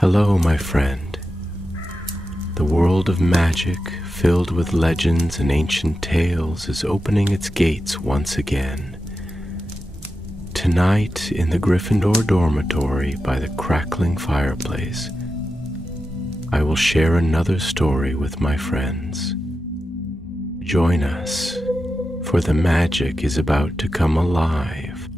Hello, my friend. The world of magic, filled with legends and ancient tales, is opening its gates once again. Tonight, in the Gryffindor dormitory by the crackling fireplace, I will share another story with my friends. Join us, for the magic is about to come alive.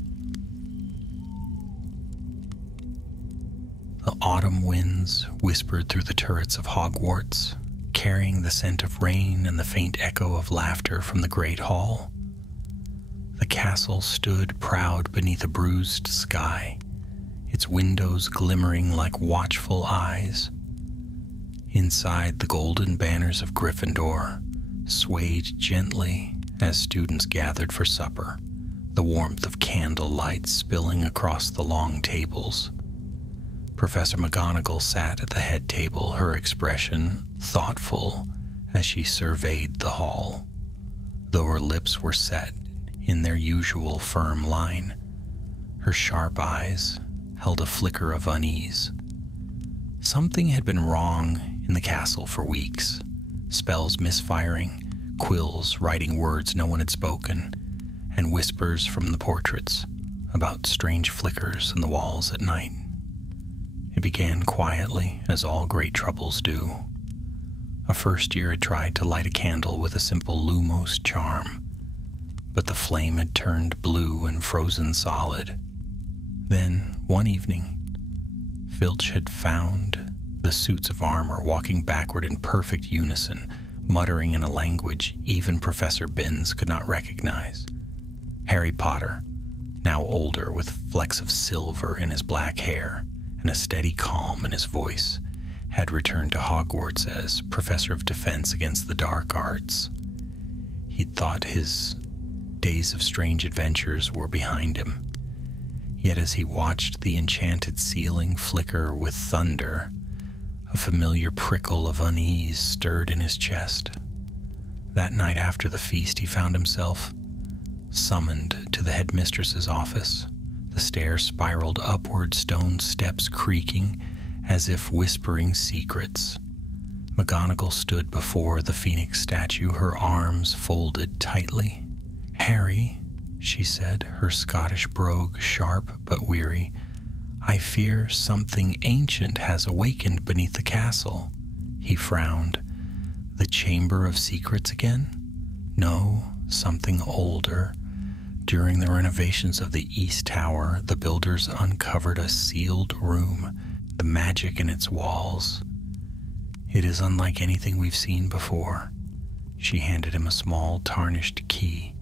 The autumn winds whispered through the turrets of Hogwarts, carrying the scent of rain and the faint echo of laughter from the great hall. The castle stood proud beneath a bruised sky, its windows glimmering like watchful eyes. Inside, the golden banners of Gryffindor swayed gently as students gathered for supper, the warmth of candle light spilling across the long tables. Professor McGonagall sat at the head table, her expression thoughtful as she surveyed the hall. Though her lips were set in their usual firm line, her sharp eyes held a flicker of unease. Something had been wrong in the castle for weeks. Spells misfiring, quills writing words no one had spoken, and whispers from the portraits about strange flickers in the walls at night. It began quietly, as all great troubles do. A first year had tried to light a candle with a simple Lumos charm, but the flame had turned blue and frozen solid. Then, one evening, Filch had found the suits of armor walking backward in perfect unison, muttering in a language even Professor Binns could not recognize. Harry Potter, now older with flecks of silver in his black hair and a steady calm in his voice, had returned to Hogwarts as Professor of Defense against the Dark Arts. He'd thought his days of strange adventures were behind him. Yet as he watched the enchanted ceiling flicker with thunder, a familiar prickle of unease stirred in his chest. That night after the feast, he found himself summoned to the headmistress's office. The stairs spiraled upward, stone steps creaking as if whispering secrets. McGonagall stood before the phoenix statue, her arms folded tightly. "Harry," she said, her Scottish brogue sharp but weary, "I fear something ancient has awakened beneath the castle." He frowned. "The Chamber of Secrets again?" "No, something older. During the renovations of the East Tower, the builders uncovered a sealed room, the magic in its walls. It is unlike anything we've seen before." She handed him a small, tarnished key.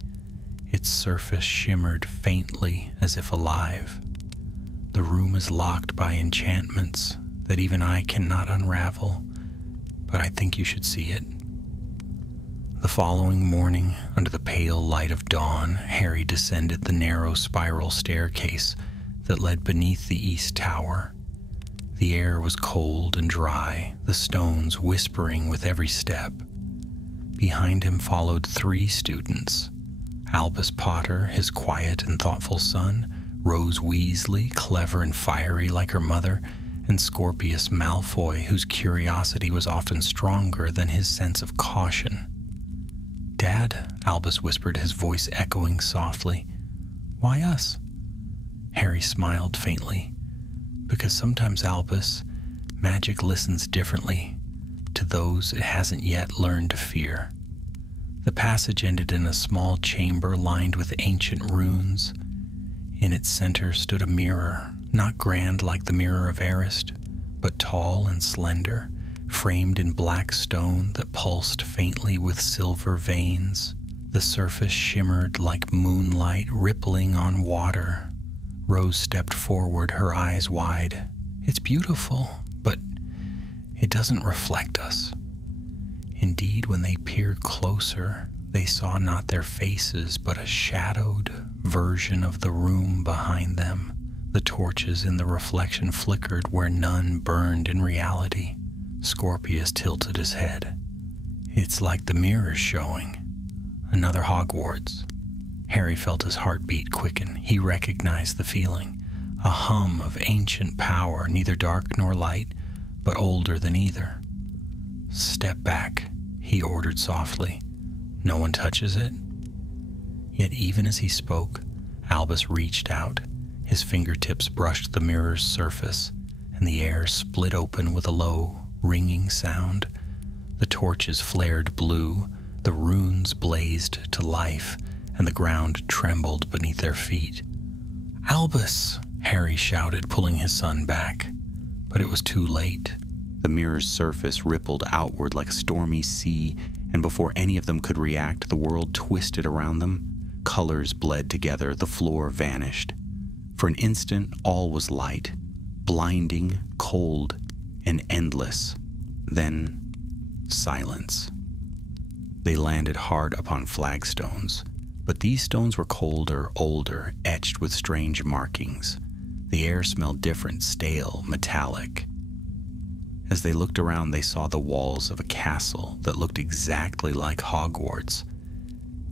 Its surface shimmered faintly as if alive. "The room is locked by enchantments that even I cannot unravel, but I think you should see it." The following morning, under the pale light of dawn, Harry descended the narrow spiral staircase that led beneath the East Tower. The air was cold and dry, the stones whispering with every step. Behind him followed 3 students: Albus Potter, his quiet and thoughtful son; Rose Weasley, clever and fiery like her mother; and Scorpius Malfoy, whose curiosity was often stronger than his sense of caution. "Dad," Albus whispered, his voice echoing softly. "Why us?" Harry smiled faintly. "Because sometimes, Albus, magic listens differently to those it hasn't yet learned to fear." The passage ended in a small chamber lined with ancient runes. In its center stood a mirror, not grand like the Mirror of Erised, but tall and slender, framed in black stone that pulsed faintly with silver veins. The surface shimmered like moonlight rippling on water. Rose stepped forward, her eyes wide. "It's beautiful, but it doesn't reflect us." Indeed, when they peered closer, they saw not their faces, but a shadowed version of the room behind them. The torches in the reflection flickered where none burned in reality. Scorpius tilted his head. "It's like the mirror's showing. Another Hogwarts." Harry felt his heartbeat quicken. He recognized the feeling. A hum of ancient power, neither dark nor light, but older than either. "Step back," he ordered softly. "No one touches it?" Yet even as he spoke, Albus reached out. His fingertips brushed the mirror's surface, and the air split open with a low, ringing sound. The torches flared blue, the runes blazed to life, and the ground trembled beneath their feet. "Albus!" Harry shouted, pulling his son back. But it was too late. The mirror's surface rippled outward like a stormy sea, and before any of them could react, the world twisted around them. Colors bled together, the floor vanished. For an instant, all was light, blinding, cold, and endless. Then, silence. They landed hard upon flagstones, but these stones were colder, older, etched with strange markings. The air smelled different, stale, metallic. As they looked around, they saw the walls of a castle that looked exactly like Hogwarts,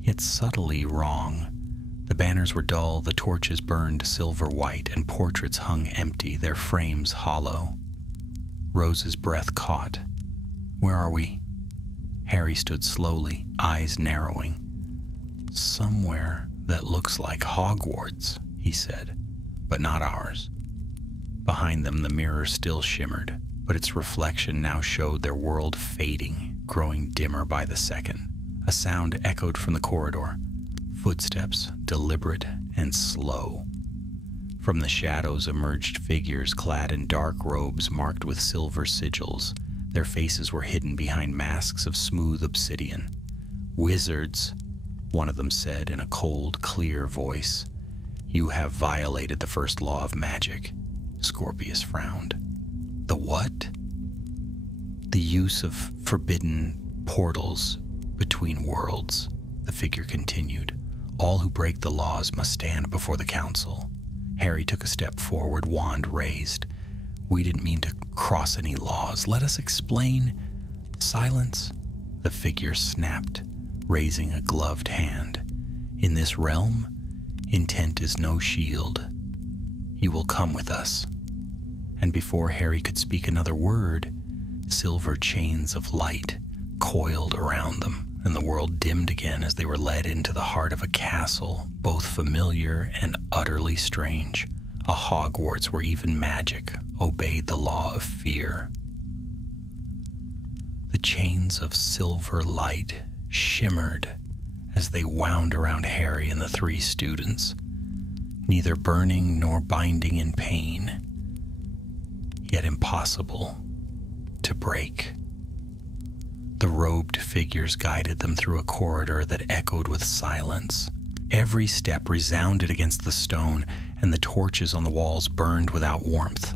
yet subtly wrong. The banners were dull, the torches burned silver white, and portraits hung empty, their frames hollow. Rose's breath caught. "Where are we?" Harry stood slowly, eyes narrowing. "Somewhere that looks like Hogwarts," he said, "but not ours." Behind them, the mirror still shimmered, but its reflection now showed their world fading, growing dimmer by the second. A sound echoed from the corridor. Footsteps, deliberate and slow. From the shadows emerged figures clad in dark robes marked with silver sigils. Their faces were hidden behind masks of smooth obsidian. "Wizards," one of them said in a cold, clear voice. "You have violated the first law of magic." Scorpius frowned. "The what?" "The use of forbidden portals between worlds," the figure continued. "All who break the laws must stand before the council." Harry took a step forward, wand raised. "We didn't mean to cross any laws. Let us explain." "Silence," the figure snapped, raising a gloved hand. "In this realm, intent is no shield. You will come with us." And before Harry could speak another word, silver chains of light coiled around them, and the world dimmed again as they were led into the heart of a castle, both familiar and utterly strange, a Hogwarts where even magic obeyed the law of fear. The chains of silver light shimmered as they wound around Harry and the three students, neither burning nor binding in pain, yet impossible to break. The robed figures guided them through a corridor that echoed with silence. Every step resounded against the stone, and the torches on the walls burned without warmth.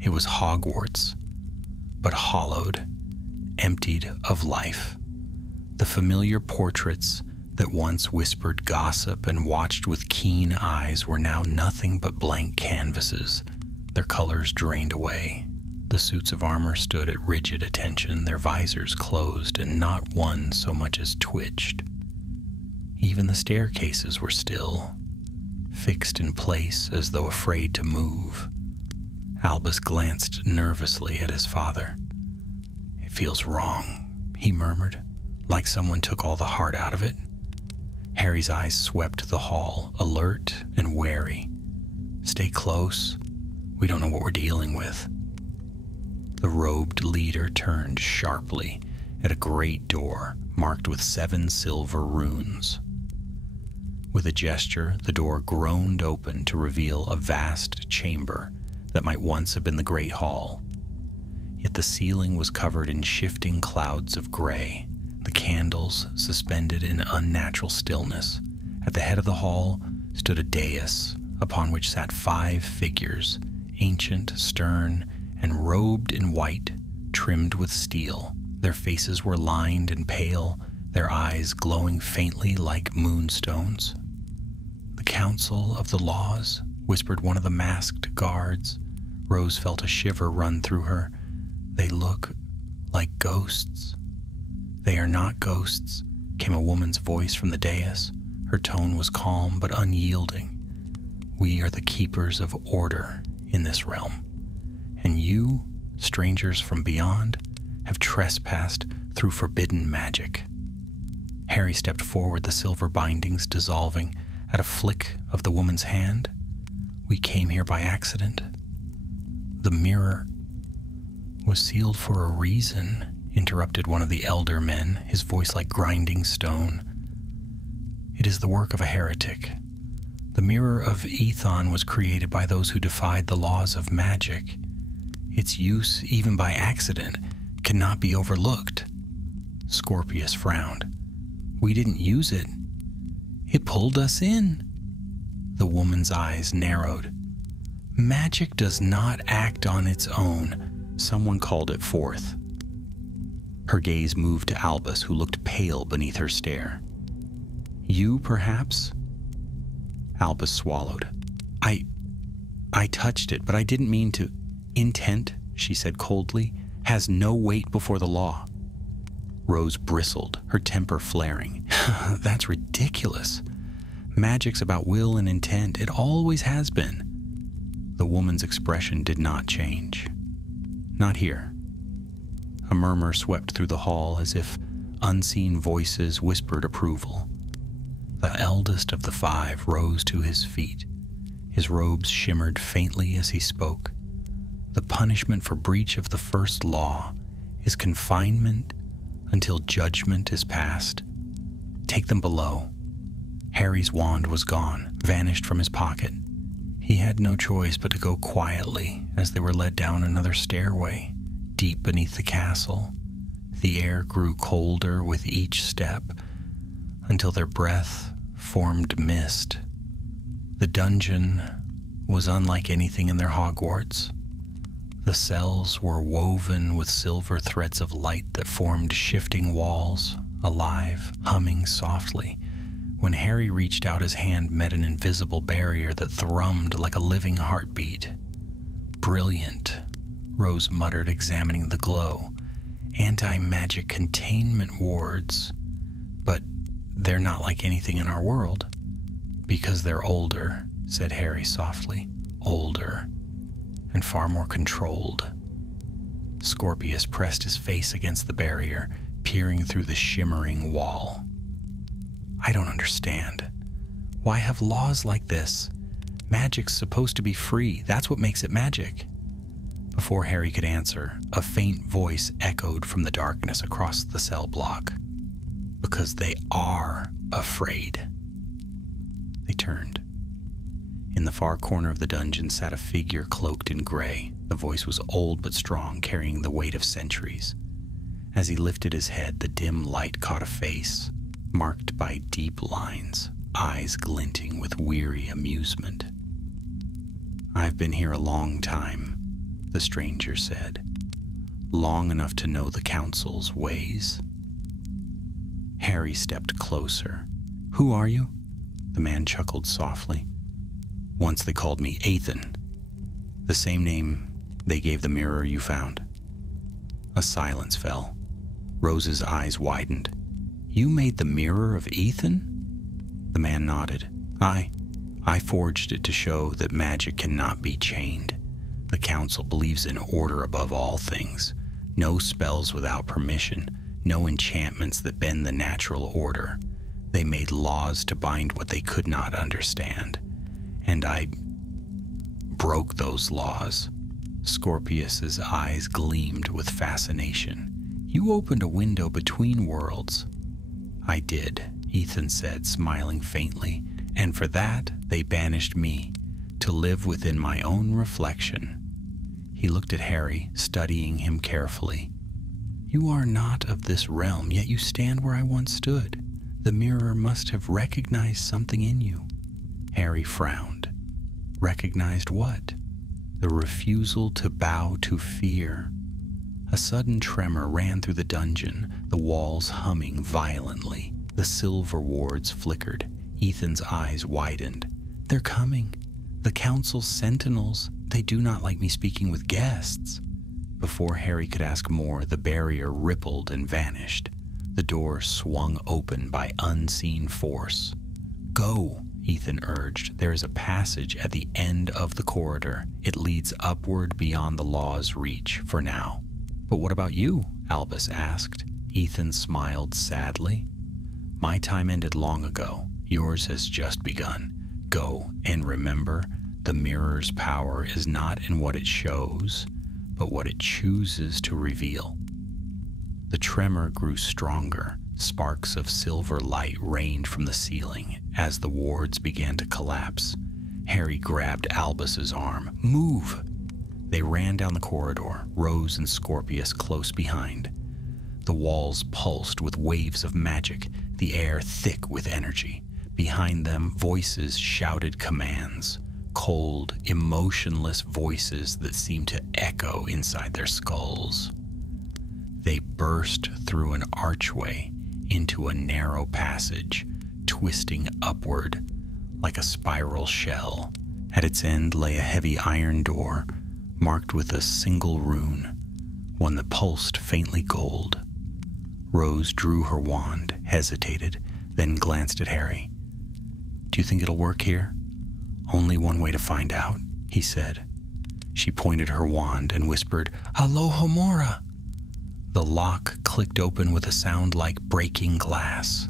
It was Hogwarts, but hollowed, emptied of life. The familiar portraits that once whispered gossip and watched with keen eyes were now nothing but blank canvases, their colors drained away. The suits of armor stood at rigid attention, their visors closed, and not one so much as twitched. Even the staircases were still, fixed in place as though afraid to move. Albus glanced nervously at his father. "It feels wrong," he murmured, "like someone took all the heart out of it." Harry's eyes swept the hall, alert and wary. "Stay close. We don't know what we're dealing with." The robed leader turned sharply at a great door marked with 7 silver runes. With a gesture, the door groaned open to reveal a vast chamber that might once have been the Great Hall. Yet the ceiling was covered in shifting clouds of gray, the candles suspended in unnatural stillness. At the head of the hall stood a dais upon which sat 5 figures, ancient, stern, and robed in white, trimmed with steel. Their faces were lined and pale, their eyes glowing faintly like moonstones. "The Council of the Laws," whispered one of the masked guards. Rose felt a shiver run through her. "They look like ghosts." "They are not ghosts," came a woman's voice from the dais. Her tone was calm but unyielding. "We are the keepers of order in this realm. And you strangers from beyond, have trespassed through forbidden magic. Harry stepped forward, the silver bindings dissolving at a flick of the woman's hand. We came here by accident. The mirror was sealed for a reason, interrupted one of the elder men, his voice like grinding stone. It is the work of a heretic. The Mirror of Ethon was created by those who defied the laws of magic. Its use, even by accident, cannot be overlooked. Scorpius frowned. We didn't use it. It pulled us in. The woman's eyes narrowed. Magic does not act on its own. Someone called it forth. Her gaze moved to Albus, who looked pale beneath her stare. You, perhaps? Albus swallowed. I touched it, but I didn't mean to. Intent, she said coldly, has no weight before the law. Rose bristled, her temper flaring. That's ridiculous. Magic's about will and intent. It always has been. The woman's expression did not change. Not here. A murmur swept through the hall as if unseen voices whispered approval. The eldest of the five rose to his feet. His robes shimmered faintly as he spoke. The punishment for breach of the first law is confinement until judgment is passed. Take them below. Harry's wand was gone, vanished from his pocket. He had no choice but to go quietly as they were led down another stairway, deep beneath the castle. The air grew colder with each step, until their breath formed mist. The dungeon was unlike anything in their Hogwarts. The cells were woven with silver threads of light that formed shifting walls, alive, humming softly. When Harry reached out, his hand met an invisible barrier that thrummed like a living heartbeat. Brilliant, Rose muttered, examining the glow. Anti-magic containment wards. But they're not like anything in our world. Because they're older, said Harry softly. Older. And far more controlled. Scorpius pressed his face against the barrier, peering through the shimmering wall. I don't understand. Why have laws like this? Magic's supposed to be free. That's what makes it magic. Before Harry could answer, a faint voice echoed from the darkness across the cell block. Because they are afraid. They turned. In the far corner of the dungeon sat a figure cloaked in gray. The voice was old but strong, carrying the weight of centuries. As he lifted his head, the dim light caught a face, marked by deep lines, eyes glinting with weary amusement. I've been here a long time, the stranger said. Long enough to know the council's ways. Harry stepped closer. Who are you? The man chuckled softly. Once they called me Ethan, the same name they gave the mirror you found. A silence fell. Rose's eyes widened. You made the Mirror of Ethan? The man nodded. I forged it to show that magic cannot be chained. The council believes in order above all things. No spells without permission, no enchantments that bend the natural order. They made laws to bind what they could not understand. And I broke those laws. Scorpius's eyes gleamed with fascination. You opened a window between worlds. I did, Ethan said, smiling faintly, and for that they banished me, to live within my own reflection. He looked at Harry, studying him carefully. You are not of this realm, yet you stand where I once stood. The mirror must have recognized something in you. Harry frowned. Recognized what? The refusal to bow to fear. A sudden tremor ran through the dungeon, the walls humming violently. The silver wards flickered. Ethan's eyes widened. They're coming. The council's sentinels. They do not like me speaking with guests. Before Harry could ask more, the barrier rippled and vanished. The door swung open by unseen force. Go, Ethan urged. "There is a passage at the end of the corridor. It leads upward beyond the law's reach for now." "But what about you?" Albus asked. Ethan smiled sadly. "My time ended long ago. Yours has just begun. Go, and remember, the mirror's power is not in what it shows, but what it chooses to reveal." The tremor grew stronger. Sparks of silver light rained from the ceiling as the wards began to collapse. Harry grabbed Albus's arm. "Move!" They ran down the corridor, Rose and Scorpius close behind. The walls pulsed with waves of magic, the air thick with energy. Behind them, voices shouted commands, cold, emotionless voices that seemed to echo inside their skulls. They burst through an archway into a narrow passage, twisting upward like a spiral shell. At its end lay a heavy iron door, marked with a single rune, one that pulsed faintly gold. Rose drew her wand, hesitated, then glanced at Harry. "Do you think it'll work here?" "Only one way to find out," he said. She pointed her wand and whispered, "Alohomora!" The lock clicked open with a sound like breaking glass.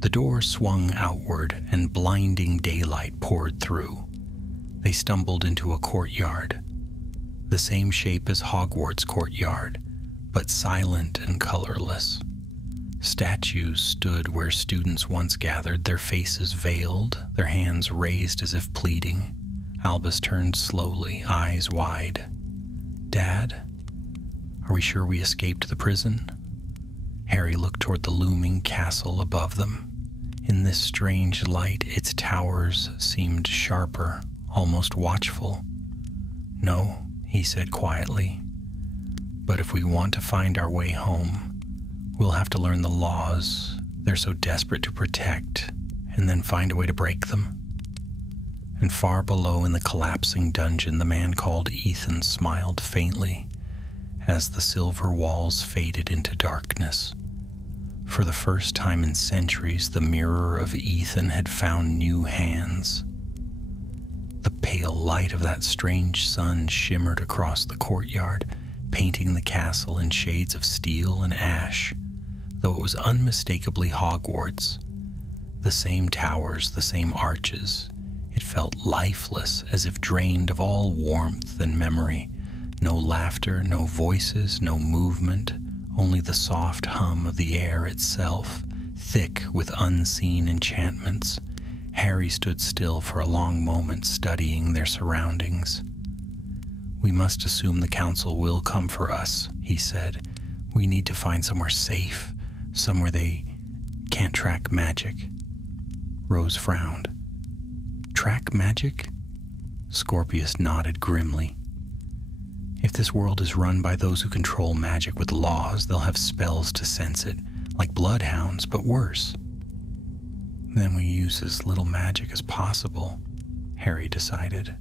The door swung outward and blinding daylight poured through. They stumbled into a courtyard, the same shape as Hogwarts' courtyard, but silent and colorless. Statues stood where students once gathered, their faces veiled, their hands raised as if pleading. Albus turned slowly, eyes wide. "Dad? Are we sure we escaped the prison?" Harry looked toward the looming castle above them. In this strange light, its towers seemed sharper, almost watchful. "No," he said quietly. "But if we want to find our way home, we'll have to learn the laws they're so desperate to protect, and then find a way to break them." And far below in the collapsing dungeon, the man called Ethan smiled faintly as the silver walls faded into darkness. For the first time in centuries, the mirror of Ethan had found new hands. The pale light of that strange sun shimmered across the courtyard, painting the castle in shades of steel and ash, though it was unmistakably Hogwarts. The same towers, the same arches. It felt lifeless, as if drained of all warmth and memory. No laughter, no voices, no movement, only the soft hum of the air itself, thick with unseen enchantments. Harry stood still for a long moment, studying their surroundings. "We must assume the council will come for us," he said. "We need to find somewhere safe, somewhere they can't track magic." Rose frowned. "Track magic?" Scorpius nodded grimly. "If this world is run by those who control magic with laws, they'll have spells to sense it, like bloodhounds, but worse." "Then we use as little magic as possible," Harry decided.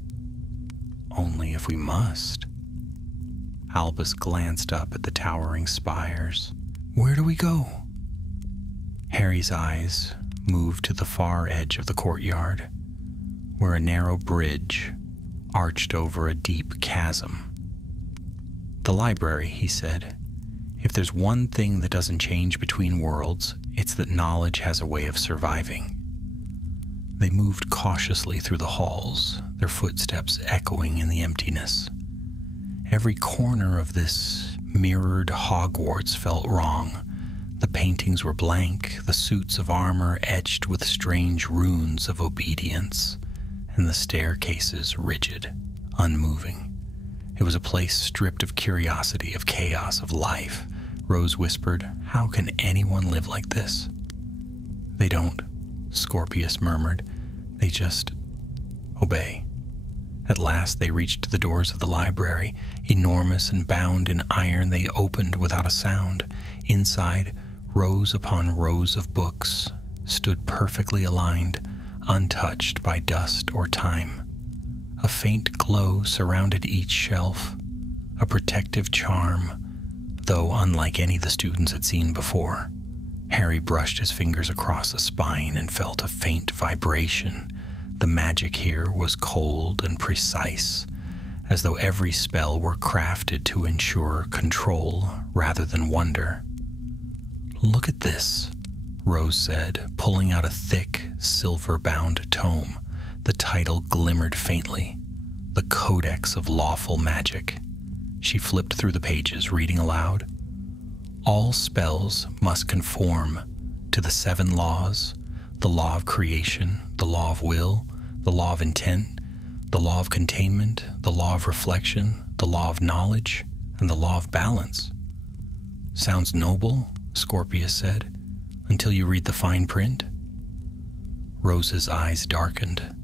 "Only if we must." Albus glanced up at the towering spires. "Where do we go?" Harry's eyes moved to the far edge of the courtyard, where a narrow bridge arched over a deep chasm. "The library," he said. "If there's one thing that doesn't change between worlds, it's that knowledge has a way of surviving." They moved cautiously through the halls, their footsteps echoing in the emptiness. Every corner of this mirrored Hogwarts felt wrong. The paintings were blank, the suits of armor etched with strange runes of obedience, and the staircases rigid, unmoving. It was a place stripped of curiosity, of chaos, of life. Rose whispered, "How can anyone live like this?" "They don't," Scorpius murmured. "They just obey." At last they reached the doors of the library. Enormous and bound in iron, they opened without a sound. Inside, rows upon rows of books stood perfectly aligned, untouched by dust or time. A faint glow surrounded each shelf, a protective charm, though unlike any the students had seen before. Harry brushed his fingers across the spine and felt a faint vibration, The magic here was cold and precise, as though every spell were crafted to ensure control rather than wonder. "Look at this," Rose said, pulling out a thick, silver-bound tome. The title glimmered faintly, "The Codex of Lawful Magic." She flipped through the pages, reading aloud. "All spells must conform to the 7 laws, the law of creation, the law of will, the law of intent, the law of containment, the law of reflection, the law of knowledge, and the law of balance." "Sounds noble," Scorpius said, "until you read the fine print." Rose's eyes darkened.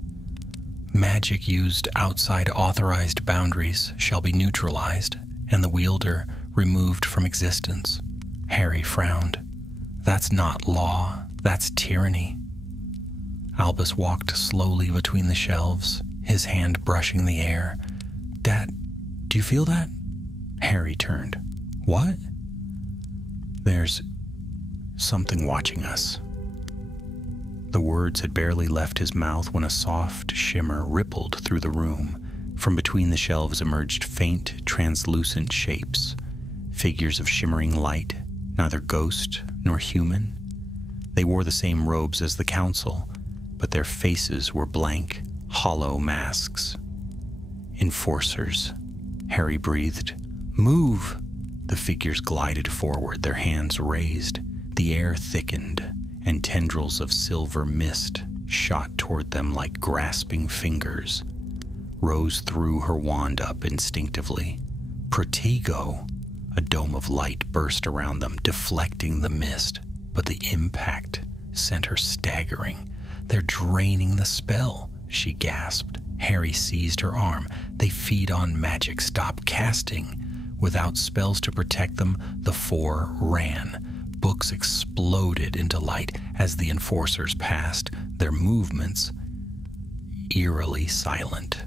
"Magic used outside authorized boundaries shall be neutralized, and the wielder removed from existence." Harry frowned. "That's not law, that's tyranny." Albus walked slowly between the shelves, his hand brushing the air. "Dad, do you feel that?" Harry turned. "What?" "There's something watching us." The words had barely left his mouth when a soft shimmer rippled through the room. From between the shelves emerged faint, translucent shapes, figures of shimmering light, neither ghost nor human. They wore the same robes as the council, but their faces were blank, hollow masks. "Enforcers," Harry breathed. "Move!" The figures glided forward, their hands raised. The air thickened, and tendrils of silver mist shot toward them like grasping fingers. Rose threw her wand up instinctively. "Protego!" A dome of light burst around them, deflecting the mist, but the impact sent her staggering. "They're draining the spell," she gasped. Harry seized her arm. "They feed on magic. Stop casting." Without spells to protect them, the 4 ran. Books exploded into light as the enforcers passed, their movements eerily silent.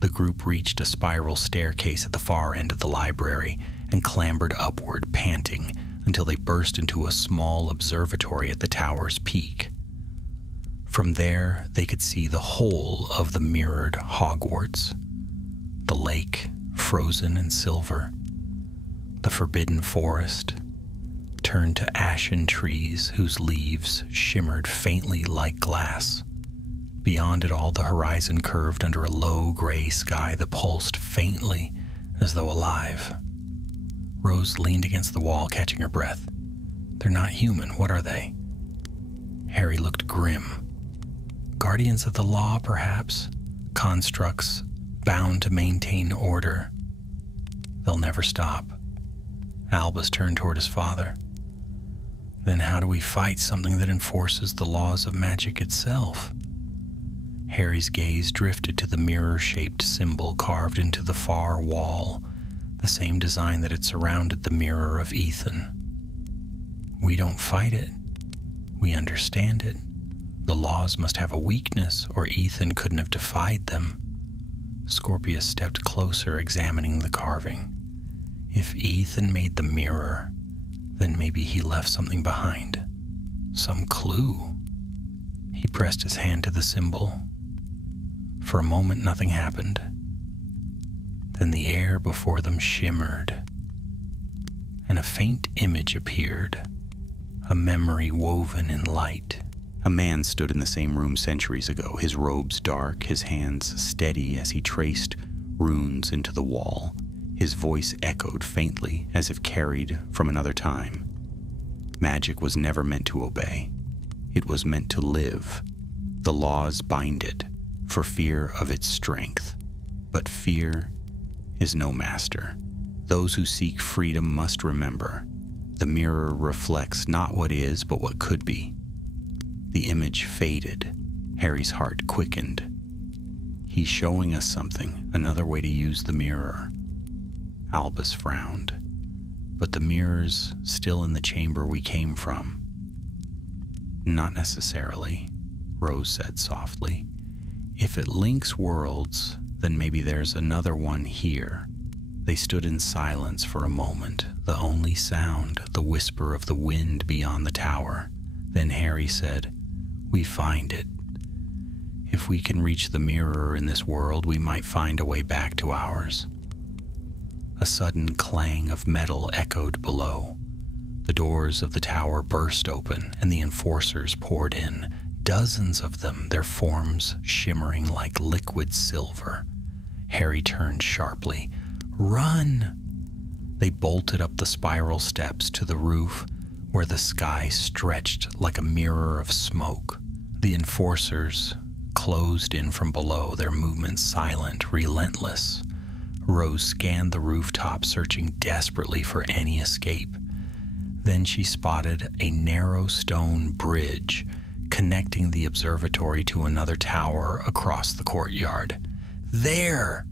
The group reached a spiral staircase at the far end of the library and clambered upward, panting, until they burst into a small observatory at the tower's peak. From there, they could see the whole of the mirrored Hogwarts. The lake, frozen in silver, the forbidden forest, turned to ashen trees whose leaves shimmered faintly like glass. Beyond it all, the horizon curved under a low gray sky that pulsed faintly as though alive. Rose leaned against the wall, catching her breath. "They're not human. What are they?" Harry looked grim. "Guardians of the law, perhaps. Constructs bound to maintain order. They'll never stop." Albus turned toward his father. "Then how do we fight something that enforces the laws of magic itself?" Harry's gaze drifted to the mirror-shaped symbol carved into the far wall, the same design that had surrounded the mirror of Ethan. "We don't fight it. We understand it. The laws must have a weakness, or Ethan couldn't have defied them." Scorpius stepped closer, examining the carving. "If Ethan made the mirror, then maybe he left something behind. Some clue." He pressed his hand to the symbol. For a moment, nothing happened. Then the air before them shimmered, and a faint image appeared, a memory woven in light. A man stood in the same room centuries ago, his robes dark, his hands steady as he traced runes into the wall. His voice echoed faintly, as if carried from another time. Magic was never meant to obey. It was meant to live. The laws bind it, for fear of its strength. But fear is no master. Those who seek freedom must remember. The mirror reflects not what is, but what could be. The image faded. Harry's heart quickened. He's showing us something, another way to use the mirror. Albus frowned. But the mirror's still in the chamber we came from. Not necessarily, Rose said softly. If it links worlds, then maybe there's another one here. They stood in silence for a moment, the only sound, the whisper of the wind beyond the tower. Then Harry said, "We find it. If we can reach the mirror in this world, we might find a way back to ours. A sudden clang of metal echoed below. The doors of the tower burst open, and the enforcers poured in, dozens of them, their forms shimmering like liquid silver. Harry turned sharply. "Run!" They bolted up the spiral steps to the roof, where the sky stretched like a mirror of smoke. The enforcers closed in from below, their movements silent, relentless. Rose scanned the rooftop, searching desperately for any escape. Then she spotted a narrow stone bridge connecting the observatory to another tower across the courtyard. "There!"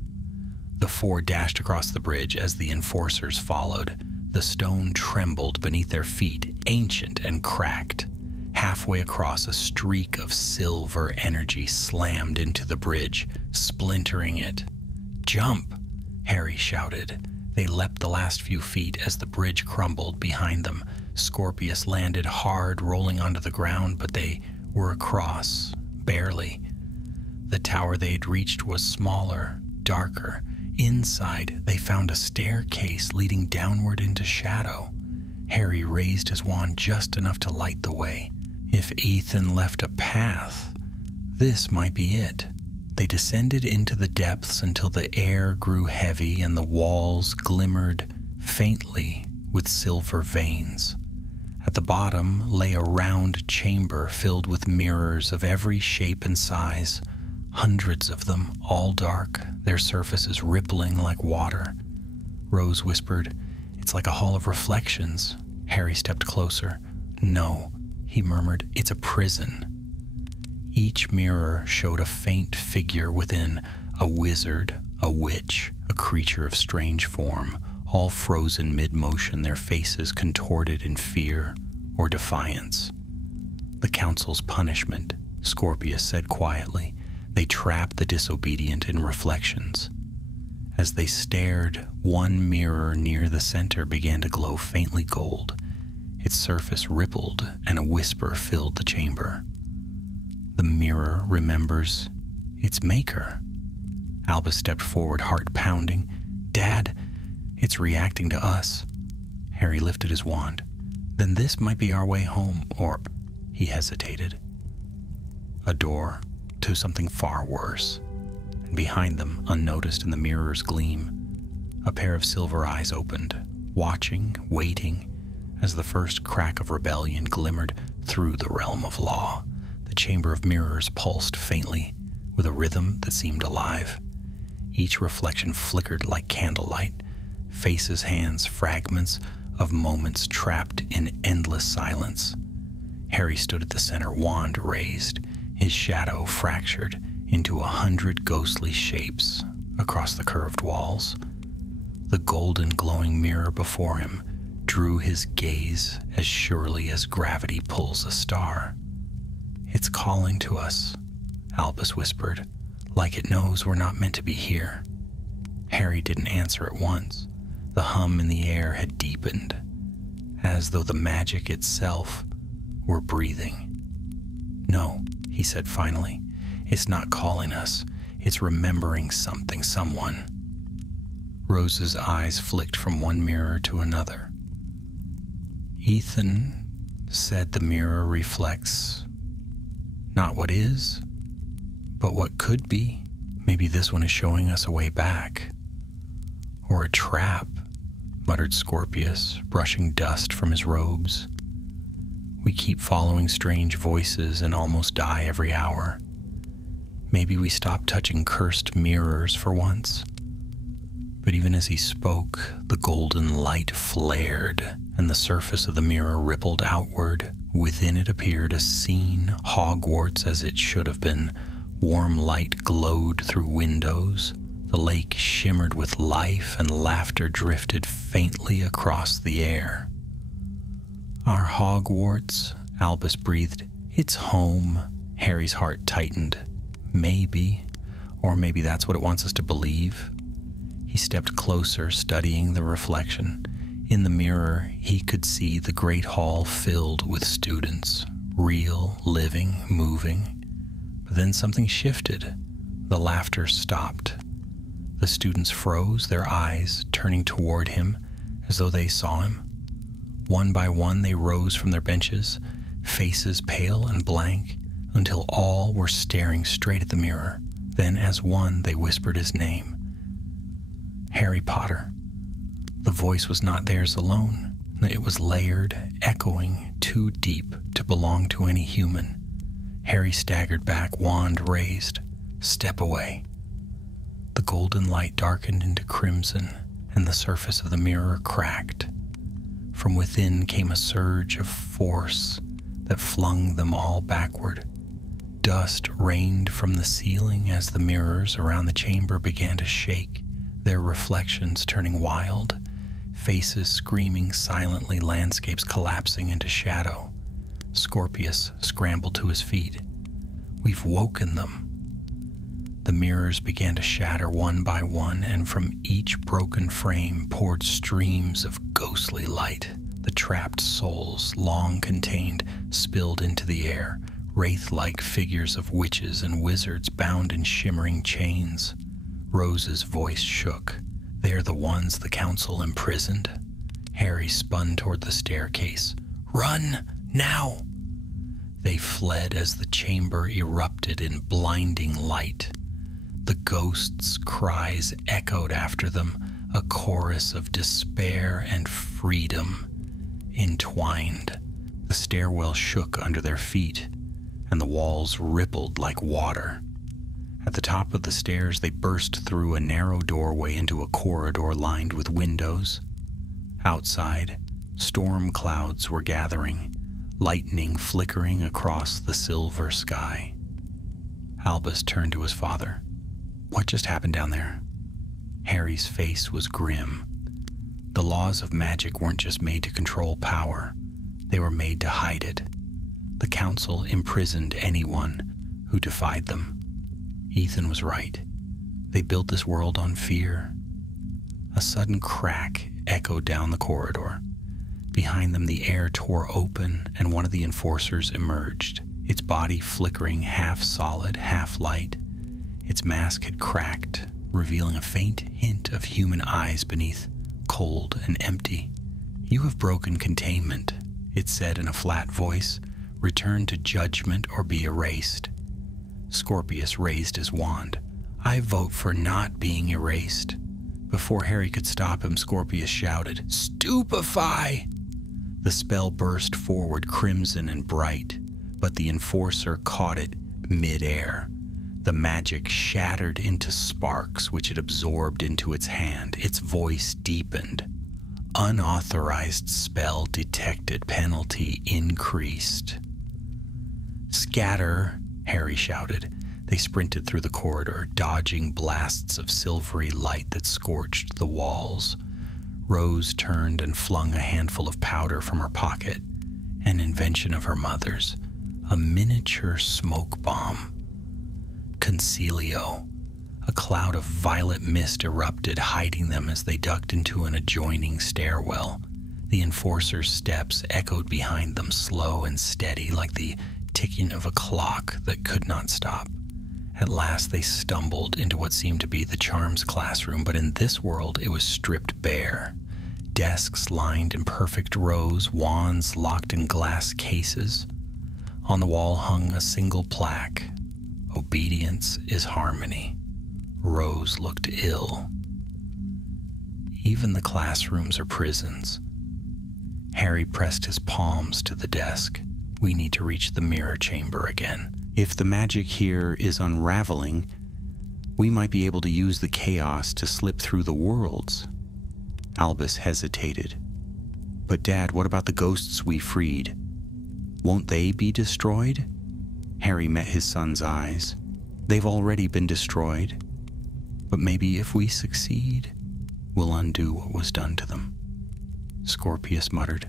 The four dashed across the bridge as the enforcers followed. The stone trembled beneath their feet, ancient and cracked. Halfway across, a streak of silver energy slammed into the bridge, splintering it. "Jump!" Harry shouted. They leapt the last few feet as the bridge crumbled behind them. Scorpius landed hard, rolling onto the ground, but they were across, barely. The tower they'd reached was smaller, darker. Inside, they found a staircase leading downward into shadow. Harry raised his wand just enough to light the way. If Ethan left a path, this might be it. They descended into the depths until the air grew heavy and the walls glimmered faintly with silver veins. At the bottom lay a round chamber filled with mirrors of every shape and size, hundreds of them, all dark, their surfaces rippling like water. Rose whispered, "It's like a hall of reflections." Harry stepped closer. "No," he murmured, "it's a prison." Each mirror showed a faint figure within, a wizard, a witch, a creature of strange form, all frozen mid-motion, their faces contorted in fear or defiance. "The council's punishment," Scorpius said quietly. "They trap the disobedient in reflections." As they stared, one mirror near the center began to glow faintly gold. Its surface rippled, and a whisper filled the chamber. "The mirror remembers its maker." Albus stepped forward, heart pounding. "Dad, it's reacting to us." Harry lifted his wand. "Then this might be our way home, or..." He hesitated. A door to something far worse, and behind them, unnoticed in the mirror's gleam, a pair of silver eyes opened, watching, waiting, as the first crack of rebellion glimmered through the realm of law. The chamber of mirrors pulsed faintly, with a rhythm that seemed alive. Each reflection flickered like candlelight, faces, hands, fragments of moments trapped in endless silence. Harry stood at the center, wand raised, his shadow fractured into 100 ghostly shapes across the curved walls. The golden glowing mirror before him drew his gaze as surely as gravity pulls a star. "It's calling to us," Albus whispered, "like it knows we're not meant to be here." Harry didn't answer at once. The hum in the air had deepened, as though the magic itself were breathing. "No," he said finally, "it's not calling us. It's remembering something, someone." Rose's eyes flicked from one mirror to another. "Ethan said the mirror reflects not what is, but what could be. Maybe this one is showing us a way back. Or a trap," muttered Scorpius, brushing dust from his robes. "We keep following strange voices and almost die every hour. Maybe we stop touching cursed mirrors for once." But even as he spoke, the golden light flared, and the surface of the mirror rippled outward. Within it appeared a scene, Hogwarts as it should have been. Warm light glowed through windows. The lake shimmered with life, and laughter drifted faintly across the air. "Our Hogwarts," Albus breathed. "It's home." Harry's heart tightened. Maybe, or maybe that's what it wants us to believe. He stepped closer, studying the reflection. In the mirror, he could see the great hall filled with students, real, living, moving. But then something shifted. The laughter stopped. The students froze, their eyes turning toward him as though they saw him. One by one, they rose from their benches, faces pale and blank, until all were staring straight at the mirror. Then, as one, they whispered his name. Harry Potter. The voice was not theirs alone. It was layered, echoing, too deep to belong to any human. Harry staggered back, wand raised. Step away. The golden light darkened into crimson, and the surface of the mirror cracked. From within came a surge of force that flung them all backward. Dust rained from the ceiling as the mirrors around the chamber began to shake, their reflections turning wild, faces screaming silently, landscapes collapsing into shadow. Scorpius scrambled to his feet. We've woken them. The mirrors began to shatter one by one, and from each broken frame poured streams of ghostly light. The trapped souls, long contained, spilled into the air, wraith-like figures of witches and wizards bound in shimmering chains. Rose's voice shook. They're the ones the council imprisoned. Harry spun toward the staircase. Run, now! They fled as the chamber erupted in blinding light. The ghosts' cries echoed after them, a chorus of despair and freedom entwined. The stairwell shook under their feet, and the walls rippled like water. At the top of the stairs, they burst through a narrow doorway into a corridor lined with windows. Outside, storm clouds were gathering, lightning flickering across the silver sky. Albus turned to his father. What just happened down there? Harry's face was grim. The laws of magic weren't just made to control power. They were made to hide it. The council imprisoned anyone who defied them. Ethan was right. They built this world on fear. A sudden crack echoed down the corridor. Behind them, the air tore open, and one of the enforcers emerged, its body flickering, half solid, half light. Its mask had cracked, revealing a faint hint of human eyes beneath, cold and empty. You have broken containment, it said in a flat voice. Return to judgment or be erased. Scorpius raised his wand. I vote for not being erased. Before Harry could stop him, Scorpius shouted, Stupefy! The spell burst forward, crimson and bright, but the enforcer caught it mid-air. The magic shattered into sparks which it absorbed into its hand. Its voice deepened. Unauthorized spell detected, penalty increased. Scatter, Harry shouted. They sprinted through the corridor, dodging blasts of silvery light that scorched the walls. Rose turned and flung a handful of powder from her pocket, an invention of her mother's, a miniature smoke bomb. Concilio. A cloud of violet mist erupted, hiding them as they ducked into an adjoining stairwell. The enforcer's steps echoed behind them, slow and steady, like the ticking of a clock that could not stop. At last they stumbled into what seemed to be the charms classroom, but in this world it was stripped bare. Desks lined in perfect rows, wands locked in glass cases. On the wall hung a single plaque. Obedience is harmony. Rose looked ill. Even the classrooms are prisons. Harry pressed his palms to the desk. We need to reach the mirror chamber again. If the magic here is unraveling, we might be able to use the chaos to slip through the worlds. Albus hesitated. But Dad, what about the ghosts we freed? Won't they be destroyed? Harry met his son's eyes. They've already been destroyed. But maybe if we succeed, we'll undo what was done to them. Scorpius muttered.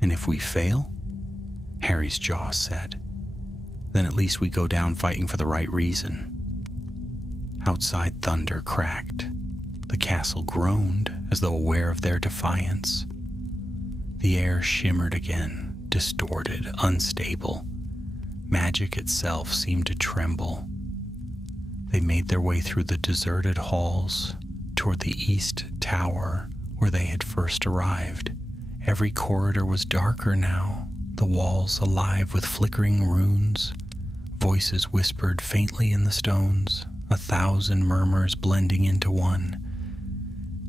And if we fail? Harry's jaw set. Then at least we go down fighting for the right reason. Outside, thunder cracked. The castle groaned as though aware of their defiance. The air shimmered again, distorted, unstable. Magic itself seemed to tremble. They made their way through the deserted halls toward the east tower where they had first arrived. Every corridor was darker now, the walls alive with flickering runes. Voices whispered faintly in the stones, 1,000 murmurs blending into one.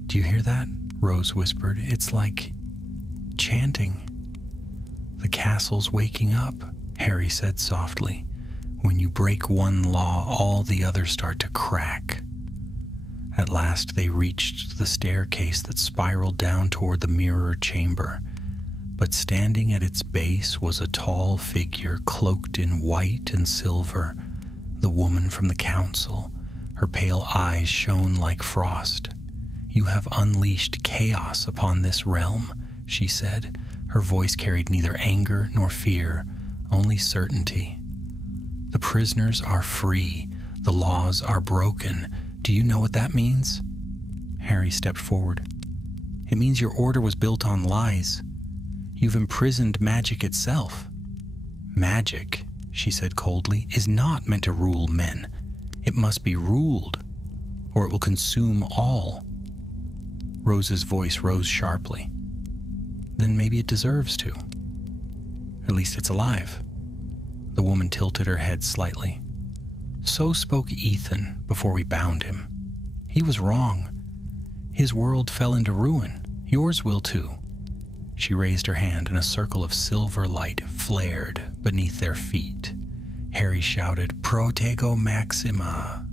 "Do you hear that?" Rose whispered. "It's like chanting." "The castle's waking up," Harry said softly. "When you break one law, all the others start to crack." At last they reached the staircase that spiraled down toward the mirror chamber. But standing at its base was a tall figure cloaked in white and silver, the woman from the council. Her pale eyes shone like frost. "You have unleashed chaos upon this realm," she said. Her voice carried neither anger nor fear, only certainty. "The prisoners are free. The laws are broken. Do you know what that means?" Harry stepped forward. "It means your order was built on lies. You've imprisoned magic itself." "Magic," she said coldly, "is not meant to rule men. It must be ruled, or it will consume all." Rose's voice rose sharply. "Then maybe it deserves to. At least it's alive." The woman tilted her head slightly. "So spoke Ethan before we bound him. He was wrong. His world fell into ruin. Yours will too." She raised her hand, and a circle of silver light flared beneath their feet. Harry shouted, "Protego Maxima."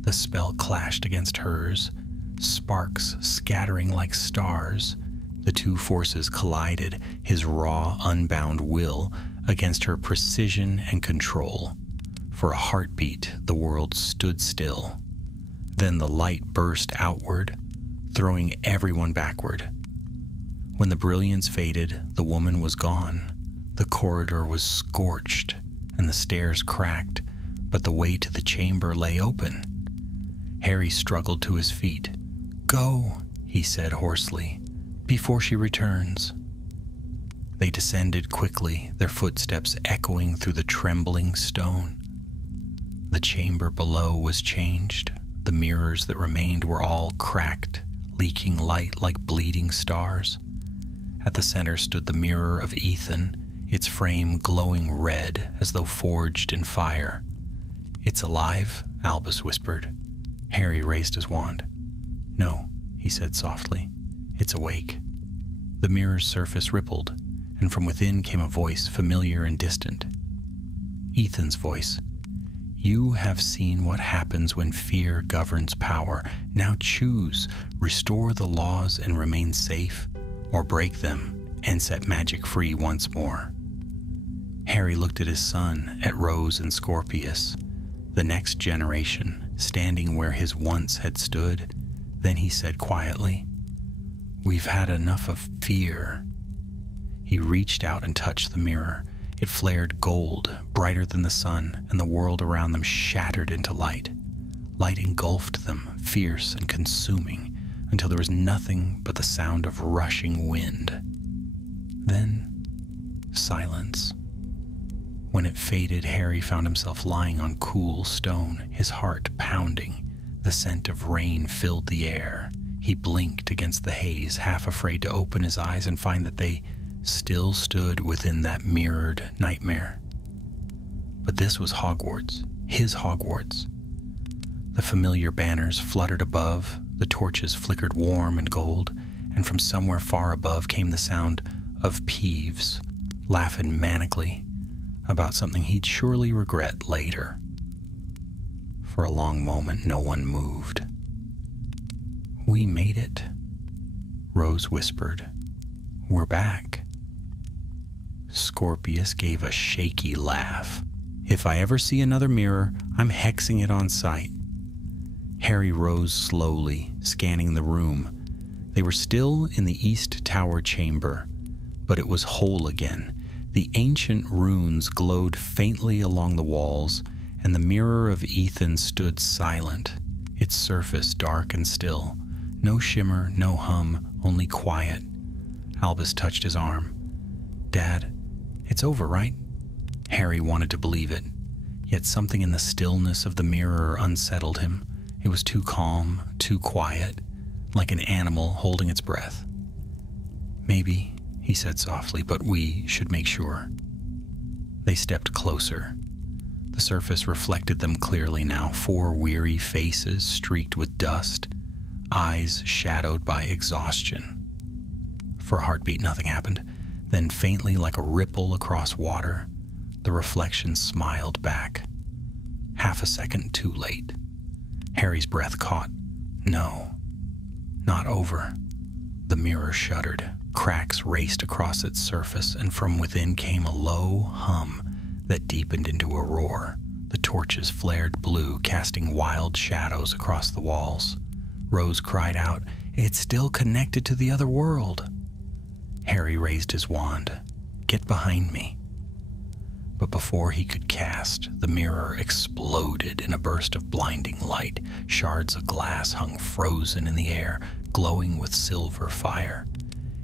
The spell clashed against hers, sparks scattering like stars. The two forces collided, his raw, unbound will against her precision and control. For a heartbeat, the world stood still. Then the light burst outward, throwing everyone backward. When the brilliance faded, the woman was gone. The corridor was scorched, and the stairs cracked, but the way to the chamber lay open. Harry struggled to his feet. "Go," he said hoarsely, "before she returns." They descended quickly, their footsteps echoing through the trembling stone. The chamber below was changed. The mirrors that remained were all cracked, leaking light like bleeding stars. At the center stood the mirror of Ethan, its frame glowing red as though forged in fire. "It's alive," Albus whispered. Harry raised his wand. "No," he said softly. "It's awake." The mirror's surface rippled, and from within came a voice familiar and distant. Ethan's voice. "You have seen what happens when fear governs power. Now choose, restore the laws and remain safe, or break them and set magic free once more." Harry looked at his son, at Rose and Scorpius, the next generation, standing where his once had stood. Then he said quietly, "We've had enough of fear." He reached out and touched the mirror. It flared gold, brighter than the sun, and the world around them shattered into light. Light engulfed them, fierce and consuming, until there was nothing but the sound of rushing wind. Then, silence. When it faded, Harry found himself lying on cool stone, his heart pounding. The scent of rain filled the air. He blinked against the haze, half afraid to open his eyes and find that they still stood within that mirrored nightmare. But this was Hogwarts, his Hogwarts. The familiar banners fluttered above, the torches flickered warm and gold, and from somewhere far above came the sound of Peeves, laughing manically about something he'd surely regret later. For a long moment, no one moved. "We made it," Rose whispered. "We're back." Scorpius gave a shaky laugh. "If I ever see another mirror, I'm hexing it on sight." Harry rose slowly, scanning the room. They were still in the East Tower chamber, but it was whole again. The ancient runes glowed faintly along the walls, and the mirror of Ethan stood silent, its surface dark and still. No shimmer, no hum, only quiet. Albus touched his arm. "Dad, it's over, right?" Harry wanted to believe it, yet something in the stillness of the mirror unsettled him. It was too calm, too quiet, like an animal holding its breath. "Maybe," he said softly, "but we should make sure." They stepped closer. The surface reflected them clearly now, 4 weary faces streaked with dust, eyes shadowed by exhaustion. For a heartbeat, nothing happened. Then, faintly like a ripple across water, the reflection smiled back. Half a second too late. Harry's breath caught. No, not over. The mirror shuddered. Cracks raced across its surface, and from within came a low hum that deepened into a roar. The torches flared blue, casting wild shadows across the walls. Rose cried out, "It's still connected to the other world." Harry raised his wand. "Get behind me." But before he could cast, the mirror exploded in a burst of blinding light. Shards of glass hung frozen in the air, glowing with silver fire.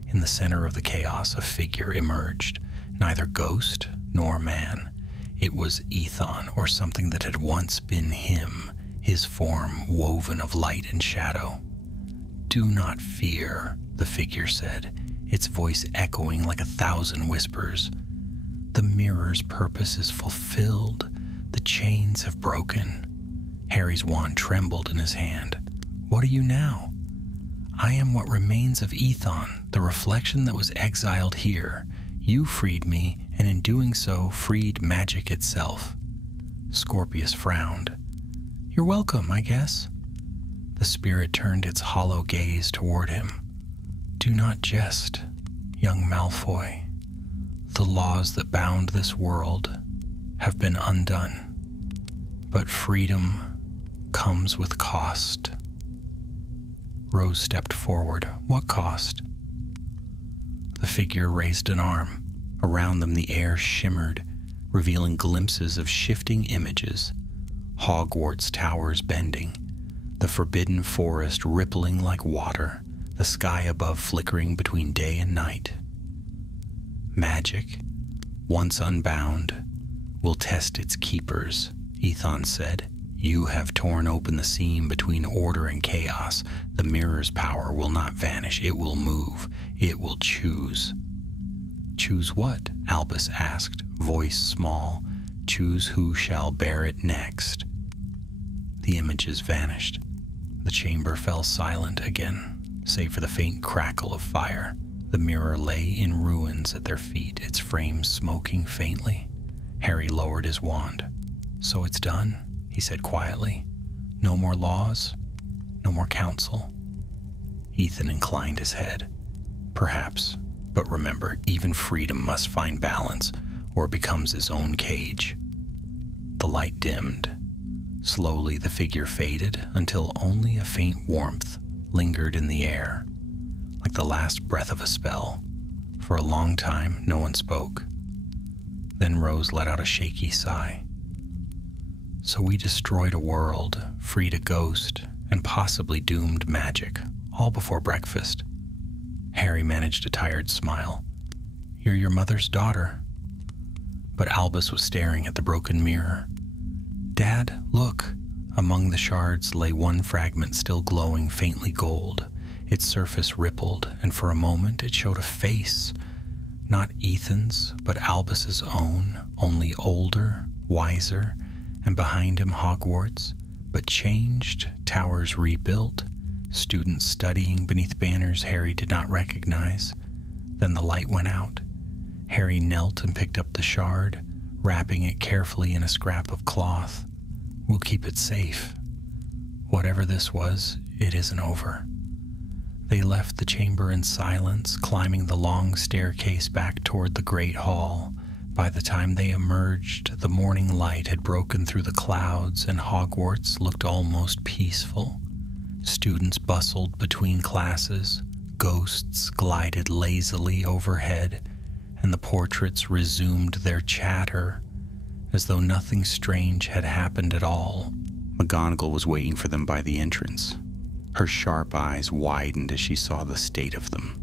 In the center of the chaos, a figure emerged, neither ghost nor man. It was Ethon, or something that had once been him, his form woven of light and shadow. "Do not fear," the figure said, its voice echoing like 1,000 whispers. "The mirror's purpose is fulfilled. The chains have broken." Harry's wand trembled in his hand. "What are you now?" "I am what remains of Ethon, the reflection that was exiled here. You freed me, and in doing so, freed magic itself." Scorpius frowned. "You're welcome, I guess." The spirit turned its hollow gaze toward him. "Do not jest, young Malfoy. The laws that bound this world have been undone, but freedom comes with cost." Rose stepped forward. "What cost?" The figure raised an arm. Around them the air shimmered, revealing glimpses of shifting images. Hogwarts towers bending, the forbidden forest rippling like water, the sky above flickering between day and night. "Magic, once unbound, will test its keepers," Ethon said. "You have torn open the seam between order and chaos. The mirror's power will not vanish. It will move. It will choose." "Choose what?" Albus asked, voice small. "Choose who shall bear it next." The images vanished. The chamber fell silent again, save for the faint crackle of fire. The mirror lay in ruins at their feet, its frame smoking faintly. Harry lowered his wand. "So it's done," he said quietly. "No more laws, no more council." Ethan inclined his head. "Perhaps, but remember, even freedom must find balance, or it becomes its own cage." The light dimmed. Slowly the figure faded until only a faint warmth lingered in the air, like the last breath of a spell. For a long time, no one spoke. Then Rose let out a shaky sigh. "So we destroyed a world, freed a ghost, and possibly doomed magic, all before breakfast." Harry managed a tired smile. "You're your mother's daughter." But Albus was staring at the broken mirror. "Dad, look." Among the shards lay one fragment still glowing faintly gold. Its surface rippled, and for a moment it showed a face. Not Ethan's, but Albus's own, only older, wiser, and behind him Hogwarts, but changed, towers rebuilt, students studying beneath banners Harry did not recognize. Then the light went out. Harry knelt and picked up the shard, wrapping it carefully in a scrap of cloth. "We'll keep it safe. Whatever this was, it isn't over." They left the chamber in silence, climbing the long staircase back toward the great hall. By the time they emerged, the morning light had broken through the clouds, and Hogwarts looked almost peaceful. Students bustled between classes, ghosts glided lazily overhead, and the portraits resumed their chatter, as though nothing strange had happened at all. McGonagall was waiting for them by the entrance. Her sharp eyes widened as she saw the state of them.